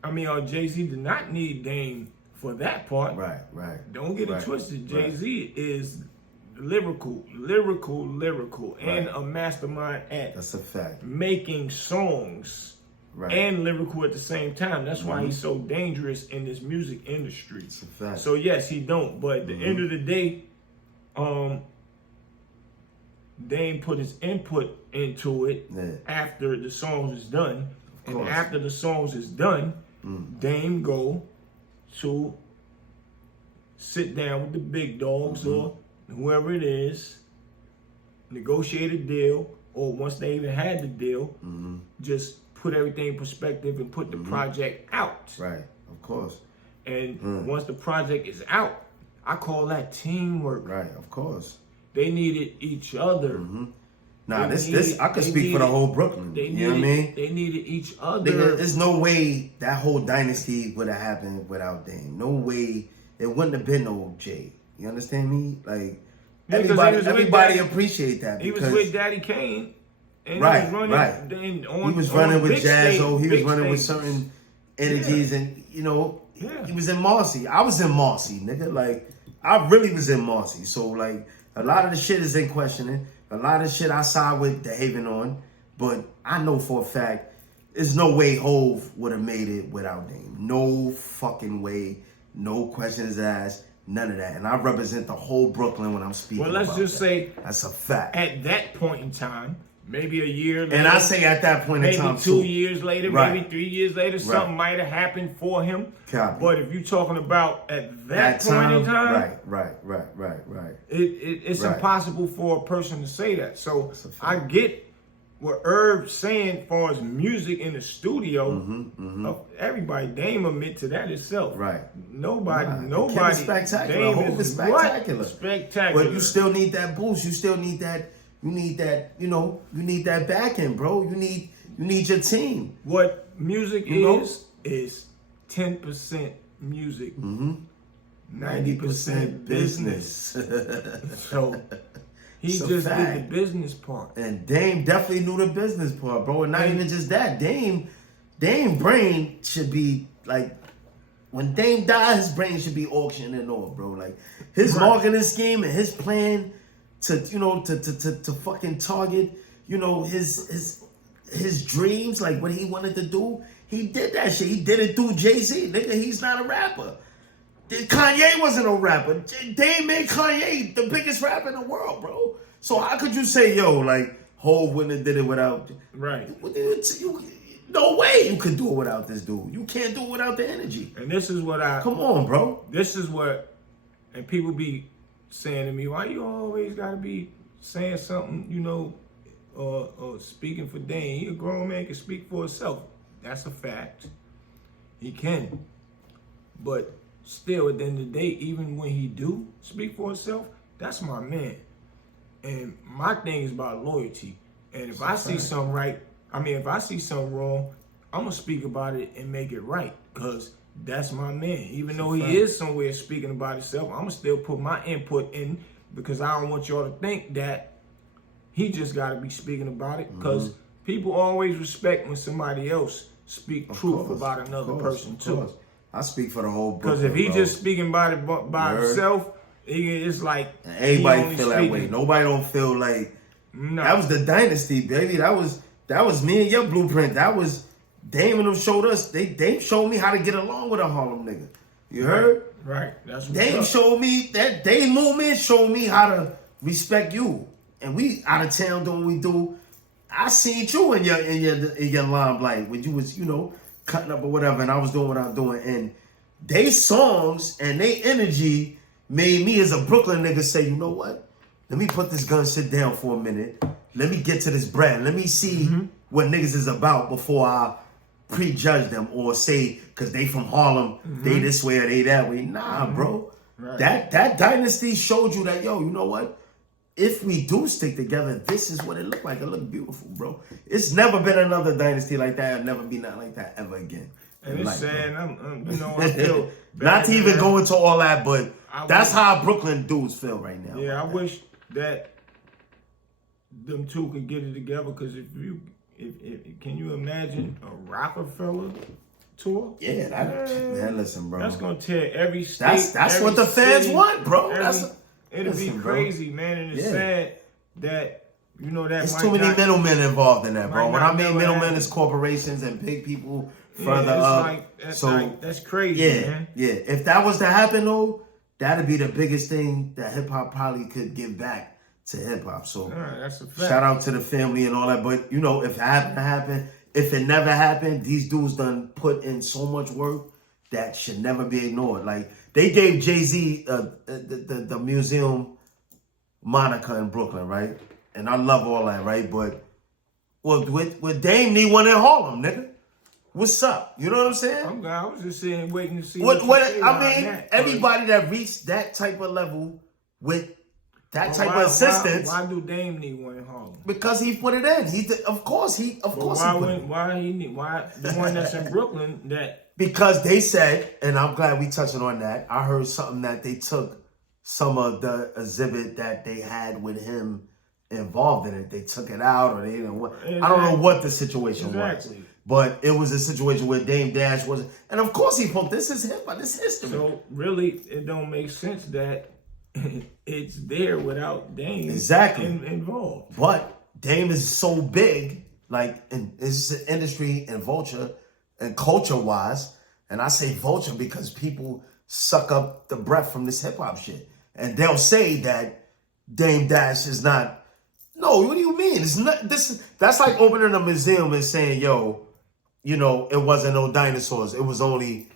Jay-Z did not need Dame for that part. Right. Don't get it twisted. Jay-Z is lyrical, and a mastermind at That's a fact. making songs and lyrical at the same time. That's why he's so dangerous in this music industry. That's a fact. So yes, he don't. But at the end of the day, Dame put his input into it after the songs is done. And after the songs is done, Dame go to sit down with the big dogs or whoever it is, negotiate a deal, or once they even had the deal, just put everything in perspective and put the project out. Right, of course. And once the project is out, I call that teamwork. Right, of course. They needed each other. Nah, this I could speak for the whole Brooklyn. You know what I mean? They needed each other. There's no way that whole dynasty would have happened without Dame. No way. It wouldn't have been no Jay. You understand me? Like, everybody appreciate that. He was with Daddy Kane. And right. He was running with Jazzo. He was running with certain energies. And, he was in Marcy. I was in Marcy, nigga. Like, I really was in Marcy. So, like, a lot of the shit is in questioning. A lot of shit I side with the Haven on. But I know for a fact, there's no way Hove would have made it without Dame. No fucking way. No questions asked. None of that. And I represent the whole Brooklyn when I'm speaking. Well, let's just say that's a fact. At that point in time, maybe a year later. And I say at that point in time, maybe 2 years later, right. maybe 3 years later, something might have happened for him. Copy. But if you're talking about at that point in time, right. It's impossible for a person to say that. So I get what Herb's saying as far as music in the studio. Everybody, Dame admit to that itself. Right. Nobody. It's spectacular. Dame is spectacular. Spectacular. But you still need that boost. You still need that. You need that. You know. You need that back end, bro. You need your team. What music is 10% music, 90% business. So. He just did the business part. And Dame definitely knew the business part, bro. And not even just that. Dame brain should be like, when Dame died, his brain should be auctioning off, bro. Like his marketing scheme and his plan to fucking target, his dreams, like what he wanted to do. He did that shit. He did it through Jay-Z. Nigga, he's not a rapper. Kanye wasn't a rapper. Dame made Kanye the biggest rapper in the world, bro. So how could you say, like, Hov wouldn't have did it without... Right. No way you could do it without this dude. You can't do it without the energy. And this is what Come on, bro. This is what... And people be saying to me, why you always got to be saying something, or speaking for Dame? He a grown man, can speak for himself. That's a fact. He can. But... still, at the end of the day, even when he do speak for himself, that's my man. And my thing is about loyalty. And if I see something if I see something wrong, I'm going to speak about it and make it right. Because that's my man. Even though he is somewhere speaking about himself, I'm going to still put my input in, because I don't want y'all to think that he just got to be speaking about it. Because people always respect when somebody else speak truth about another person too. I speak for the whole book. Because if he just speaking about it by himself, it's like everybody feel that way. Nobody don't feel like that was the dynasty, baby. That was me and your blueprint. That was Dame and them showed us. They showed me how to get along with a Harlem nigga. You heard? Right. That's what Dame showed me that Dame movement showed me how to respect you. And we out of town doing what we do. I seen you in your limelight when you was, cutting up or whatever, and I was doing what I was doing, and they songs and they energy made me as a Brooklyn nigga say, you know what? Let me put this gun shit down for a minute. Let me get to this bread. Let me see what niggas is about before I prejudge them or say, because they from Harlem, they this way or they that way. Nah, bro. Right. That dynasty showed you that, you know what? If we do stick together, this is what it looked like. It looked beautiful, bro. It's never been another dynasty like that. It'll never be nothing like that ever again. And it's sad. I feel not to even go into all that, but that's how Brooklyn dudes feel right now. Yeah, I wish that them two could get it together. Because if can you imagine a Rockefeller tour? Yeah, man, listen, bro. That's gonna tear every state. That's what the fans want, bro. It'll be crazy, man, and it's sad that that. There's too many middlemen involved in that, bro. When I mean middlemen, it's corporations and big people further up. That's crazy, man. Yeah. If that was to happen, though, that'd be the biggest thing that hip hop probably could give back to hip hop. So that's a fact. Shout out to the family and all that. But if it happened to happen, if it never happened, these dudes done put in so much work that should never be ignored. Like, they gave Jay-Z the museum moniker in Brooklyn, right? And I love all that, right? But with Dame need one in Harlem, nigga. What's up? You know what I'm saying? I was just sitting waiting to see everybody that reached that type of level with that type of assistance. Why do Dame need one in Harlem? Because he put it in. Of course he put it. Why the one that's in Brooklyn that? Because they said, and I'm glad we touching on that. I heard something that they took some of the exhibit that they had with him involved in it. They took it out, or they didn't. Exactly. I don't know what the situation was, but it was a situation where Dame Dash was, and of course he put this is hip-hop, this history. So really, it don't make sense that it's there without Dame involved. But Dame is so big, like in his industry and vulture and culture-wise, and I say vulture because people suck up the breath from this hip-hop shit. And they'll say that Dame Dash is not... No, what do you mean? mean? It's not this. That's like opening a museum and saying, "Yo, you know, it wasn't no dinosaurs. It was only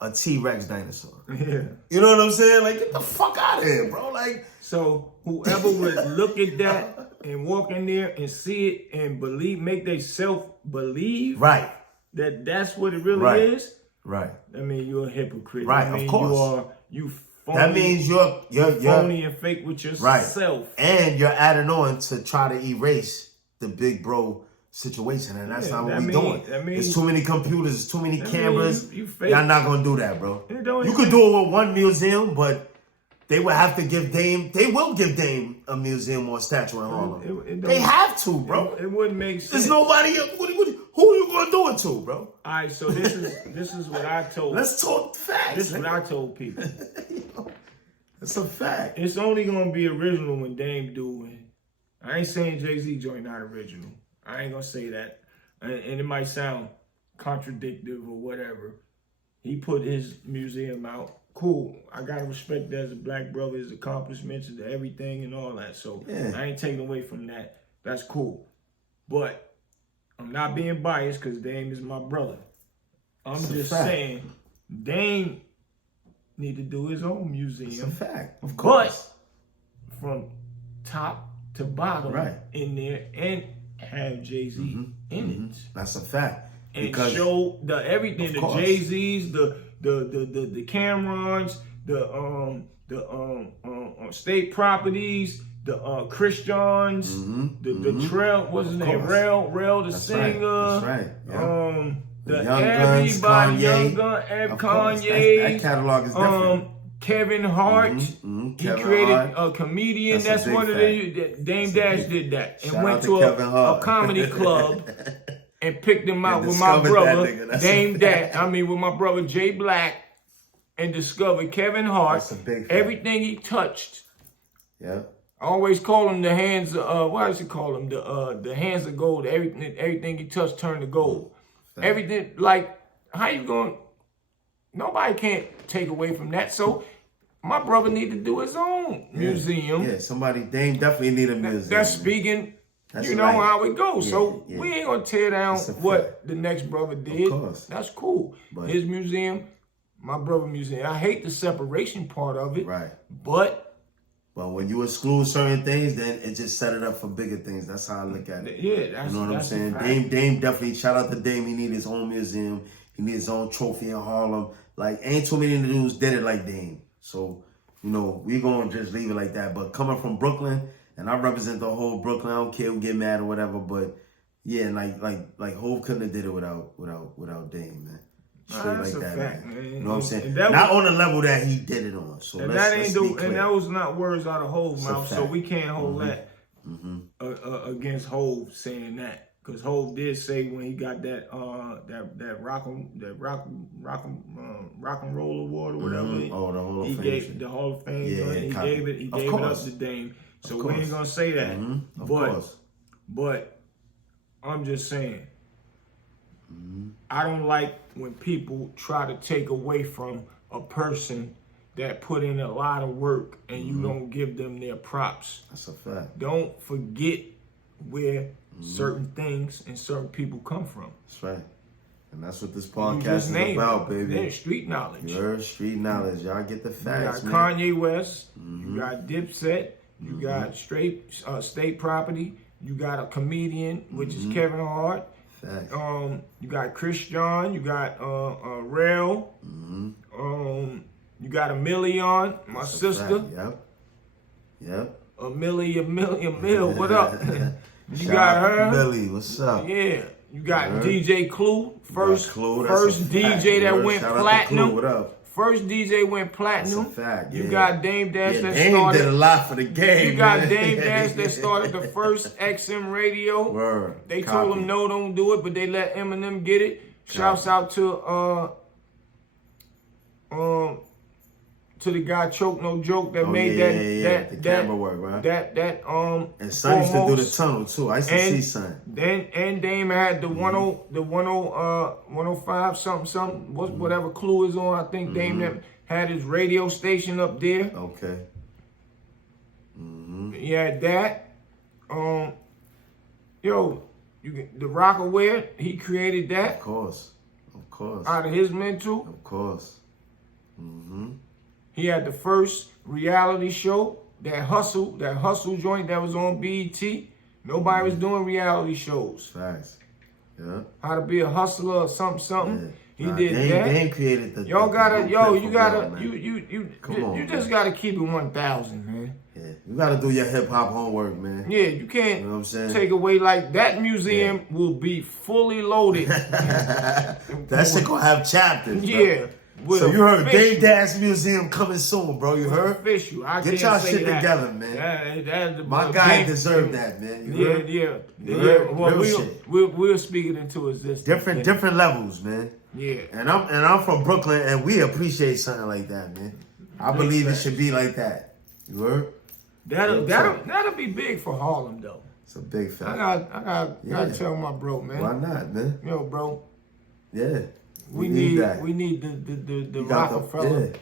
a T-Rex dinosaur." Yeah. You know what I'm saying? Like, get the fuck out of here, bro. Like, so whoever would look at that and walk in there and see it and make they self believe, right, that that's what it really is. Right. I mean, you're a hypocrite. Right, I mean, of course. You phony. That means you're phony and fake with yourself. Right. And you're adding on to try to erase the big bro situation, and that's not what we're doing. There's too many computers, there's too many cameras. Y'all not gonna do that, bro. You could do it with one museum, but they would have to give Dame. They will give Dame a museum or a statue in Harlem. They have to, bro. It wouldn't make sense. There's nobody else. Who are you gonna do it to, bro? All right, so this is what I told. Let's talk facts. This is what I told people. It's a fact. It's only gonna be original when Dame do it. I ain't saying Jay-Z joint not original. I ain't gonna say that, and it might sound contradictive or whatever. He put his museum out. Cool. I gotta respect that as a black brother, his accomplishments and everything and all that. So I ain't taking away from that. That's cool. But I'm not being biased because Dame is my brother. I'm just saying Dame need to do his own museum. It's a fact, of course. But from top to bottom in there and have Jay-Z in it. That's a fact. And because show the everything, the Jay-Z's, the Camerons, the state properties, the Christians, the Trail, what's his name? Rail the singer. That's right. Yeah. The Young everybody, Guns, Young Gun, Kanye. That catalog is different. Kevin Hart, he created a comedian. That's one of the Dame Dash did that and went to a comedy club and picked him out with my brother Dame Dash. I mean, with my brother Jay Black, and discovered Kevin Hart. Everything he touched. Yeah. I always call him the hands. What does he call him? The hands of gold. Everything he touched turned to gold. Everything, like, how you going? Nobody can't take away from that. So my brother need to do his own museum. Yeah, Dame definitely need a museum. That's speaking, how it goes. So we ain't gonna tear down what the next brother did. Of course. That's cool. But his museum, my brother museum. I hate the separation part of it. Right. But when you exclude certain things, then it just set it up for bigger things. That's how I look at it. Yeah, you know what I'm saying? Dame definitely, shout out to Dame. He need his own museum. He need his own trophy in Harlem. Like, ain't too many dudes did it like Dame. So, we gonna just leave it like that. But coming from Brooklyn, and I represent the whole Brooklyn, I don't care who get mad or whatever. But yeah, like Hov couldn't have did it without Dame, man. Straight like that, fact, man. You know what I'm saying? Not on the level that he did it on. So and that was not words out of Hov's mouth. So we can't hold that against Hov saying that, because Hov did say when he got that rock and roll award or whatever. The Hall of Fame. He gave the Hall of Fame. Yeah, he gave it up to Dame. So we ain't gonna say that. But I'm just saying. I don't like when people try to take away from a person that put in a lot of work and you don't give them their props. That's a fact. Don't forget where certain things and certain people come from. That's right. And that's what this podcast is about, baby. Yeah, street knowledge. Your street knowledge. Y'all get the facts, you got Kanye West. You got Dipset. You got State Property. You got a comedian, which is Kevin Hart. You got Christian, you got Rail, you got a Million, my sister. Yep. A Mill, what up? You got her. Millie, what's up? Yeah. You got DJ Clue, first DJ that went platinum. What up? First DJ went platinum. That's a fact. You got Dame Dash that Dame started. Dame did a lot for the game. You got Dame Dash that started the first XM radio. Word. They told him no, don't do it, but they let Eminem get it. Shouts out to the guy Choke No Joke that made the camera work, right? And Son used to do the tunnel too. I used to see Son. And Dame had the 105 something, whatever Clue is on. I think Dame that had his radio station up there. Okay. He had that. Yo, the Rockaware, he created that. Of course. Out of his mental. Of course. Mm-hmm. He had the first reality show, that hustle joint that was on BET. Nobody was doing reality shows. Facts. Yeah. How to be a hustler or something. Yeah. He did that. They ain't created the. Y'all gotta, Come you on, just gotta keep it 1,000, man. Yeah, you gotta do your hip hop homework, man. Yeah, you can't You know what I'm saying? take away like that. Museum will be fully loaded. That shit gonna have chapters. Yeah. So you heard Dave Dash Museum coming soon, bro. You heard? Official. Get y'all shit together, man. My guy deserved that, man. You heard? Yeah. Well, we'll speak it into existence. Different levels, man. Yeah. And I'm from Brooklyn, and we appreciate something like that, man. I believe it should be like that. You heard? That'll be big for Harlem, though. It's a big fact. I gotta tell my bro, man. Why not, man? Yo, bro. Yeah. We need the Rockefeller.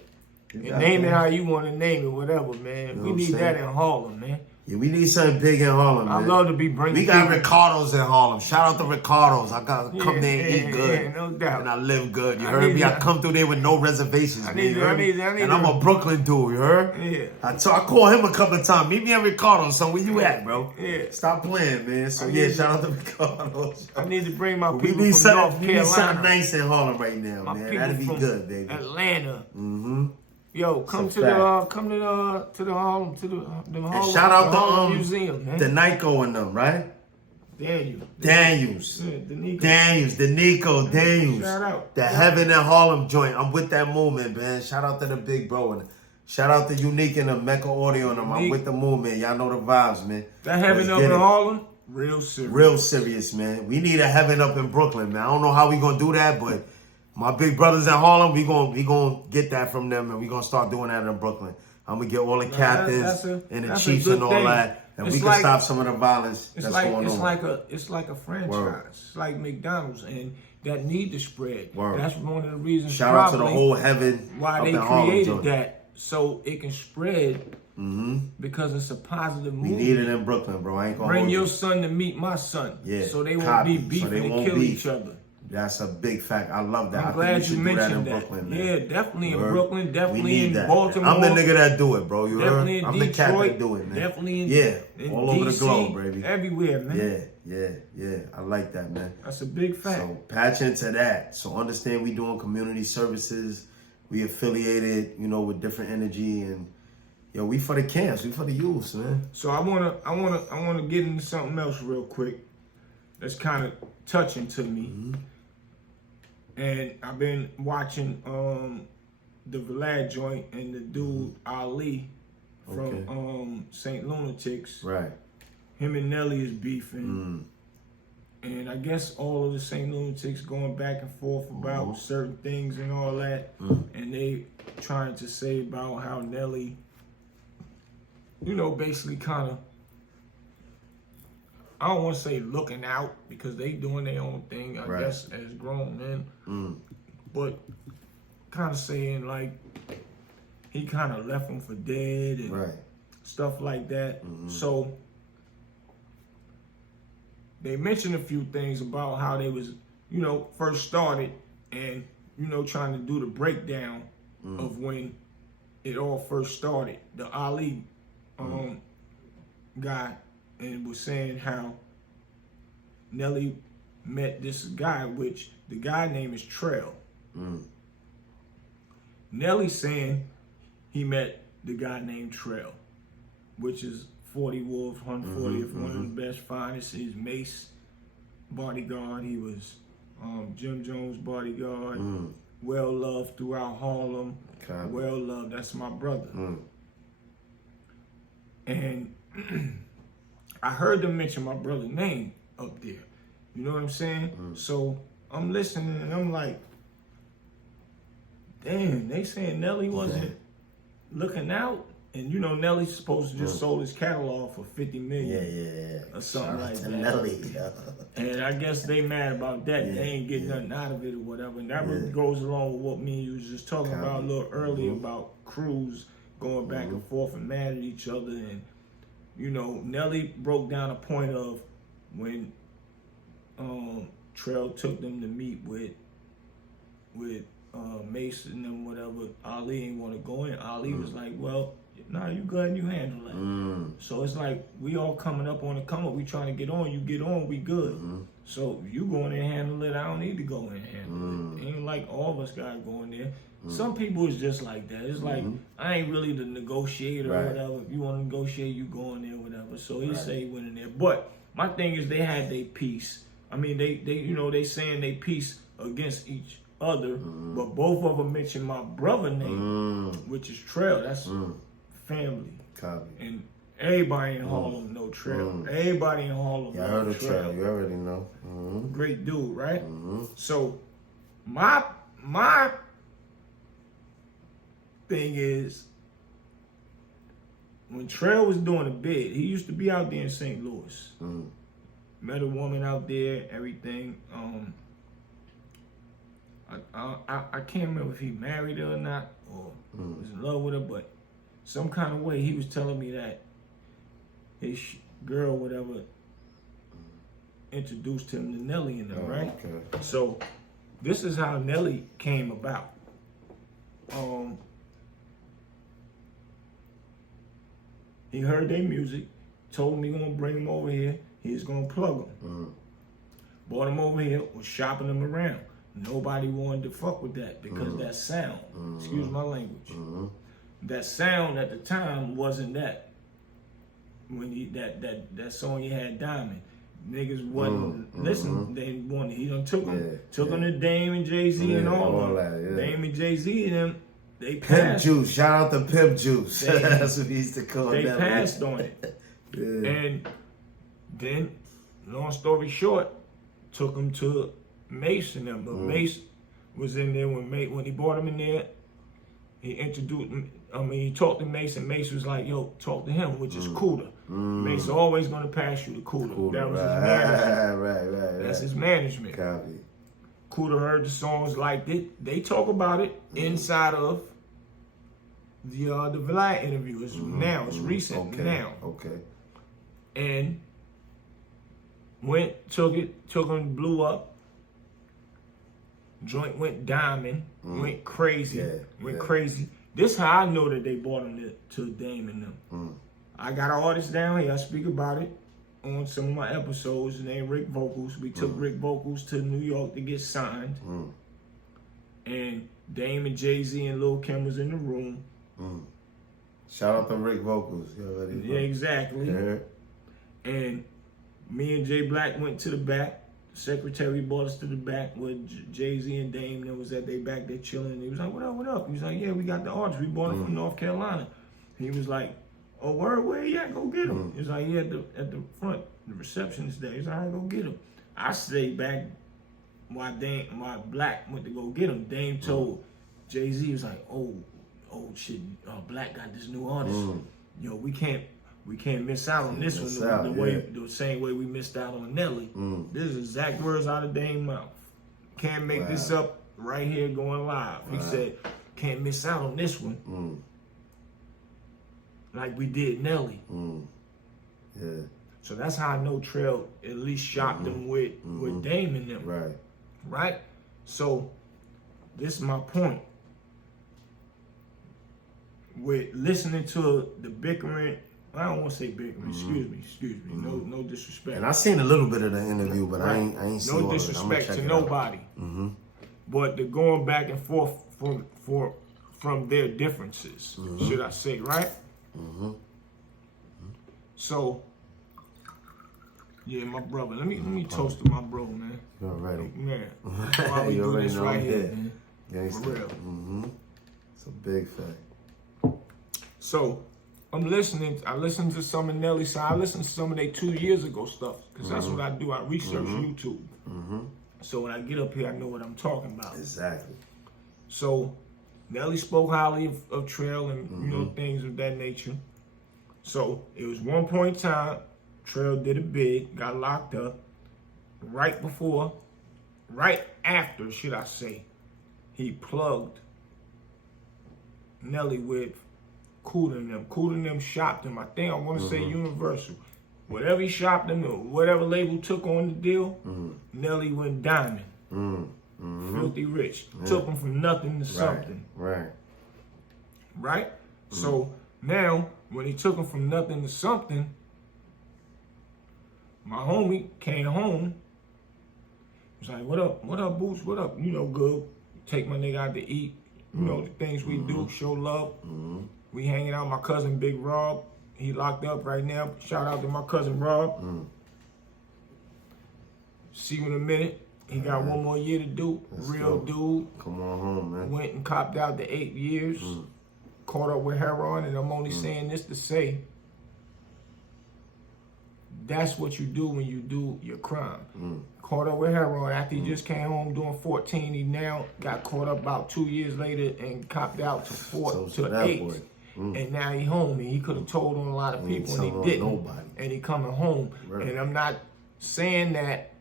Name it how you want to name it, whatever, man. You know we need that in Harlem, man. Yeah, we need something big in Harlem, man. I love to be bringing. We got Ricardo's in Harlem. Shout out to Ricardo's. I gotta come there and eat good. Yeah, no doubt. And I live good. You heard me? I come through there with no reservations, man. And I'm a Brooklyn dude, you heard? Yeah. I called him a couple of times. Meet me at Ricardo's, son. Where you at, bro? Yeah. Stop playing, man. So shout out to Ricardo's. I need to bring my people We need from North Carolina. We need something nice in Harlem right now, my man. people That'd be from good, baby. Atlanta. Mm-hmm. Yo, come to the Harlem the Harlem shout out Harlem Museum, man. The Nico and them, right? Daniels. Yeah, the Nico Daniels. Shout out. The Heaven and Harlem joint. I'm with that movement, man. Shout out to the big bro. And shout out to Unique and the Mecca Audio and them. I'm with the movement. Y'all know the vibes, man. That Heaven up in Harlem, real serious. Real serious, man. We need a Heaven up in Brooklyn, man. I don't know how we gonna do that, but my big brothers in Harlem, we gonna get that from them, and we gonna start doing that in Brooklyn. I'm gonna get all the captains and the chiefs and all that, and we can stop some of the violence that's going on. It's like a franchise. Word. It's like McDonald's, and that need to spread. Word. That's one of the reasons. Shout out to the whole Heaven why they created that, so it can spread. Because it's a positive movement. We need it in Brooklyn, bro. I ain't gonna bring your son to meet my son. Yeah. So they won't be beefing and kill each other. That's a big fact. I love that. I'm glad you mentioned that. Brooklyn, man. Yeah, definitely in Brooklyn, definitely in Baltimore. I'm the nigga that do it, bro. You heard? Definitely in I'm Detroit, the cat that do it, man. Definitely in all DC, over the globe, baby. Everywhere, man. Yeah. I like that, man. That's a big fact. So patch into that. So understand we doing community services. We affiliated, with different energy, and we for the camps, we for the youths, man. So I wanna get into something else real quick. That's kind of touching to me. And I've been watching the Vlad joint and the dude Ali from St. Lunatics. Right. Him and Nelly is beefing. And I guess all of the St. Lunatics going back and forth about certain things and all that. And they trying to say about how Nelly, basically kind of, I don't want to say looking out because they doing their own thing, I guess, as grown men. But kind of saying like he kind of left them for dead and stuff like that. So they mentioned a few things about how they was, first started and, trying to do the breakdown of when it all first started. The Ali guy, and was saying how Nelly met this guy, which the guy name is Trail. Nelly saying he met the guy named Trail, which is 40 Wolf, 140th, one of the best, finest. He's Mace bodyguard. He was Jim Jones bodyguard. Well loved throughout Harlem. Well loved. That's my brother. And I heard them mention my brother's name up there. You know what I'm saying? So I'm listening and I'm like, damn, they saying Nelly wasn't looking out. And Nelly's supposed to just sold his catalog for $50 million. Or something like that. Nelly. And I guess they mad about that. They ain't getting nothing out of it or whatever. And that goes along with what me and you was just talking about a little earlier about crews going back and forth and mad at each other. And Nelly broke down a point of when Trail took them to meet with Mason and whatever, Ali ain't want to go in. Ali was like, well, nah, you go ahead and you handle that. So it's like, we all coming up on the come up. We trying to get on. You get on, we good. So you go in there and handle it. I don't need to go in and handle it. Ain't like all of us gotta go in there. Some people is just like that. It's like, I ain't really the negotiator or whatever. If you want to negotiate, you go in there, whatever. So he say he went in there. But my thing is, they had their peace. I mean, they you know, they saying they peace against each other, but both of them mentioned my brother name, which is Trail. That's family. Copy. And everybody in Harlem know Trail. Everybody in Harlem I heard of Trail. You already know. Great dude, right? So my thing is, when Trail was doing a bid, he used to be out there in St. Louis. Met a woman out there, everything. I can't remember if he married her or not, or was in love with her, but some kind of way he was telling me that his girl, whatever, introduced him to Nelly and them, right? Okay. So this is how Nelly came about. He heard their music, told him he gonna bring him over here. He was gonna plug him. Brought him over here, was shopping him around. Nobody wanted to fuck with that because that sound, excuse my language, that sound at the time wasn't that. When he that song he had, Diamond, niggas wasn't listening. They wanted. He done took him to Dame and Jay-Z and all that. Dame and Jay-Z and them. They passed. Pimp Juice, shout out to Pimp Juice. That's what he used to call They that. passed on it. And then, long story short, took him to Mason. But Mason was in there when he brought him in there. He introduced him. He talked to Mason. Mason was like, yo, talk to him, which is Cooter. Mason always gonna pass you to Cooter. That was his management. Right. That's his management. Copy. Cooter heard the songs like it. They talk about it inside of the Vlad interview. It's now, it's recent now. Okay. And took him, blew up. Joint went diamond, went crazy, crazy. This how I know that they brought him to Dame and them. I got an artist down here. I speak about it on some of my episodes. Named Rick Vocals. We took Rick Vocals to New York to get signed. And Dame and Jay-Z and Lil Kim was in the room. Shout out to Rick Vocals. Yeah, exactly. And me and Jay Black went to the back. The secretary brought us to the back where Jay-Z and Dame that was at their back there chilling. He was like, what up, what up? He was like, yeah, we got the artist. We bought him from North Carolina. He was like, oh, where he at? Go get him. He was like, yeah, at the front, the receptionist there. He's like, all right, go get him. I stayed back while Black went to go get him. Dame told Jay-Z, he was like, oh shit, Black got this new artist. Yo, we can't miss out on this one the same way we missed out on Nelly. This is exact words out of Dame's mouth. Can't make this up right here going live. He said, can't miss out on this one. Like we did Nelly. Yeah. So that's how I know Trail at least shocked him with Dame and them. Right? So this is my point. With listening to the bickering, I don't want to say bickering. Excuse me. No disrespect. And I seen a little bit of the interview, but I ain't seen all no of it. disrespect to nobody. But the going back and forth from their differences, should I say, right? So, yeah, my brother. Let me toast to my bro, man. You already. Man, why we do this right here, man? Gangsta. For real. It's a big fact. So, I'm listening. I listened to some of Nelly's side. I listened to some of their 2 years ago stuff because that's what I do. I research YouTube. So when I get up here, I know what I'm talking about. Exactly. So Nelly spoke highly of Trail and things of that nature. So it was one point in time, Trail did a bid, got locked up. Right after, should I say, he plugged Nelly with Cooter and them. Cooter and them shopped him. I think I want to say Universal. Whatever he shopped him, or whatever label took on the deal, Nelly went diamond. Filthy rich. Took him from nothing to something. Right? So now, when he took him from nothing to something, my homie came home. He was like, what up, Boots? What up? You know, good. Take my nigga out to eat. You know, the things we do, show love. We hanging out. My cousin, Big Rob, he locked up right now. Shout out to my cousin, Rob. See you in a minute. He got one more year to do. Real dude. Come on home, man. Went and copped out the 8 years. Caught up with heroin, and I'm only saying this to say, that's what you do when you do your crime. Caught up with heroin after he just came home doing 14. He now got caught up about 2 years later and copped out to 8. And now he home, and he could have told on a lot of people, and he didn't. Nobody. And he coming home. And I'm not saying that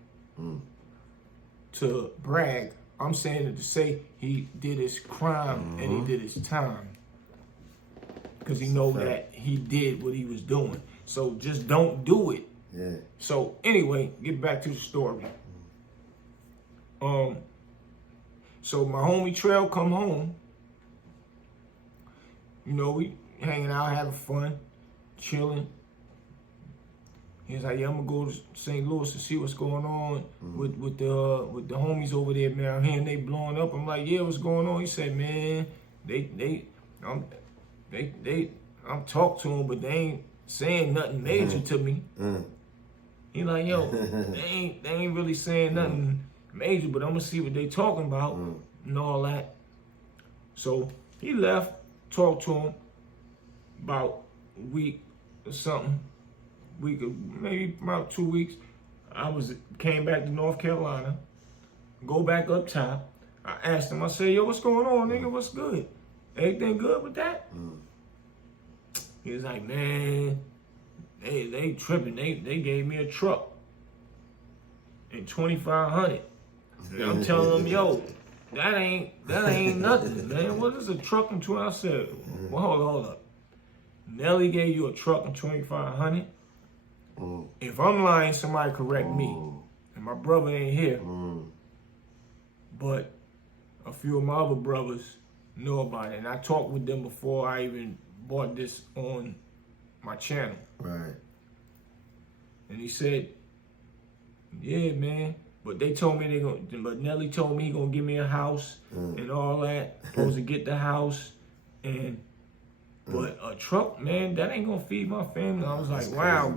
to brag. I'm saying it to say he did his crime and he did his time. Because he know that he did what he was doing. So just don't do it. Yeah. So anyway, get back to the story. So my homie Trail come home. You know, we hanging out, having fun, chilling. He's like, yeah, I'm gonna go to St. Louis to see what's going on with the homies over there, man. I'm hearing they blowing up. I'm like, yeah, what's going on? He said, man, I'm talking to them, but they ain't saying nothing major to me. He like, yo, they ain't really saying nothing major, but I'm gonna see what they talking about and all that. So he left, talked to him about a week or something. Maybe about 2 weeks. Came back to North Carolina, go back up top. I asked him, I said, yo, what's going on, nigga? What's good? Everything good with that? He was like, man, they tripping. They gave me a truck and $2,500. I'm telling them, yo, that ain't nothing, man. What is a truck and $2,500? I said, well, hold up. Nelly gave you a truck and $2,500. If I'm lying, somebody correct me. And my brother ain't here. But a few of my other brothers know about it. And I talked with them before I even bought this on my channel. Right. And he said, yeah, man. But they told me but Nelly told me he gonna give me a house and all that. Supposed to get the house. But a truck, man, that ain't gonna feed my family. I was like, wow.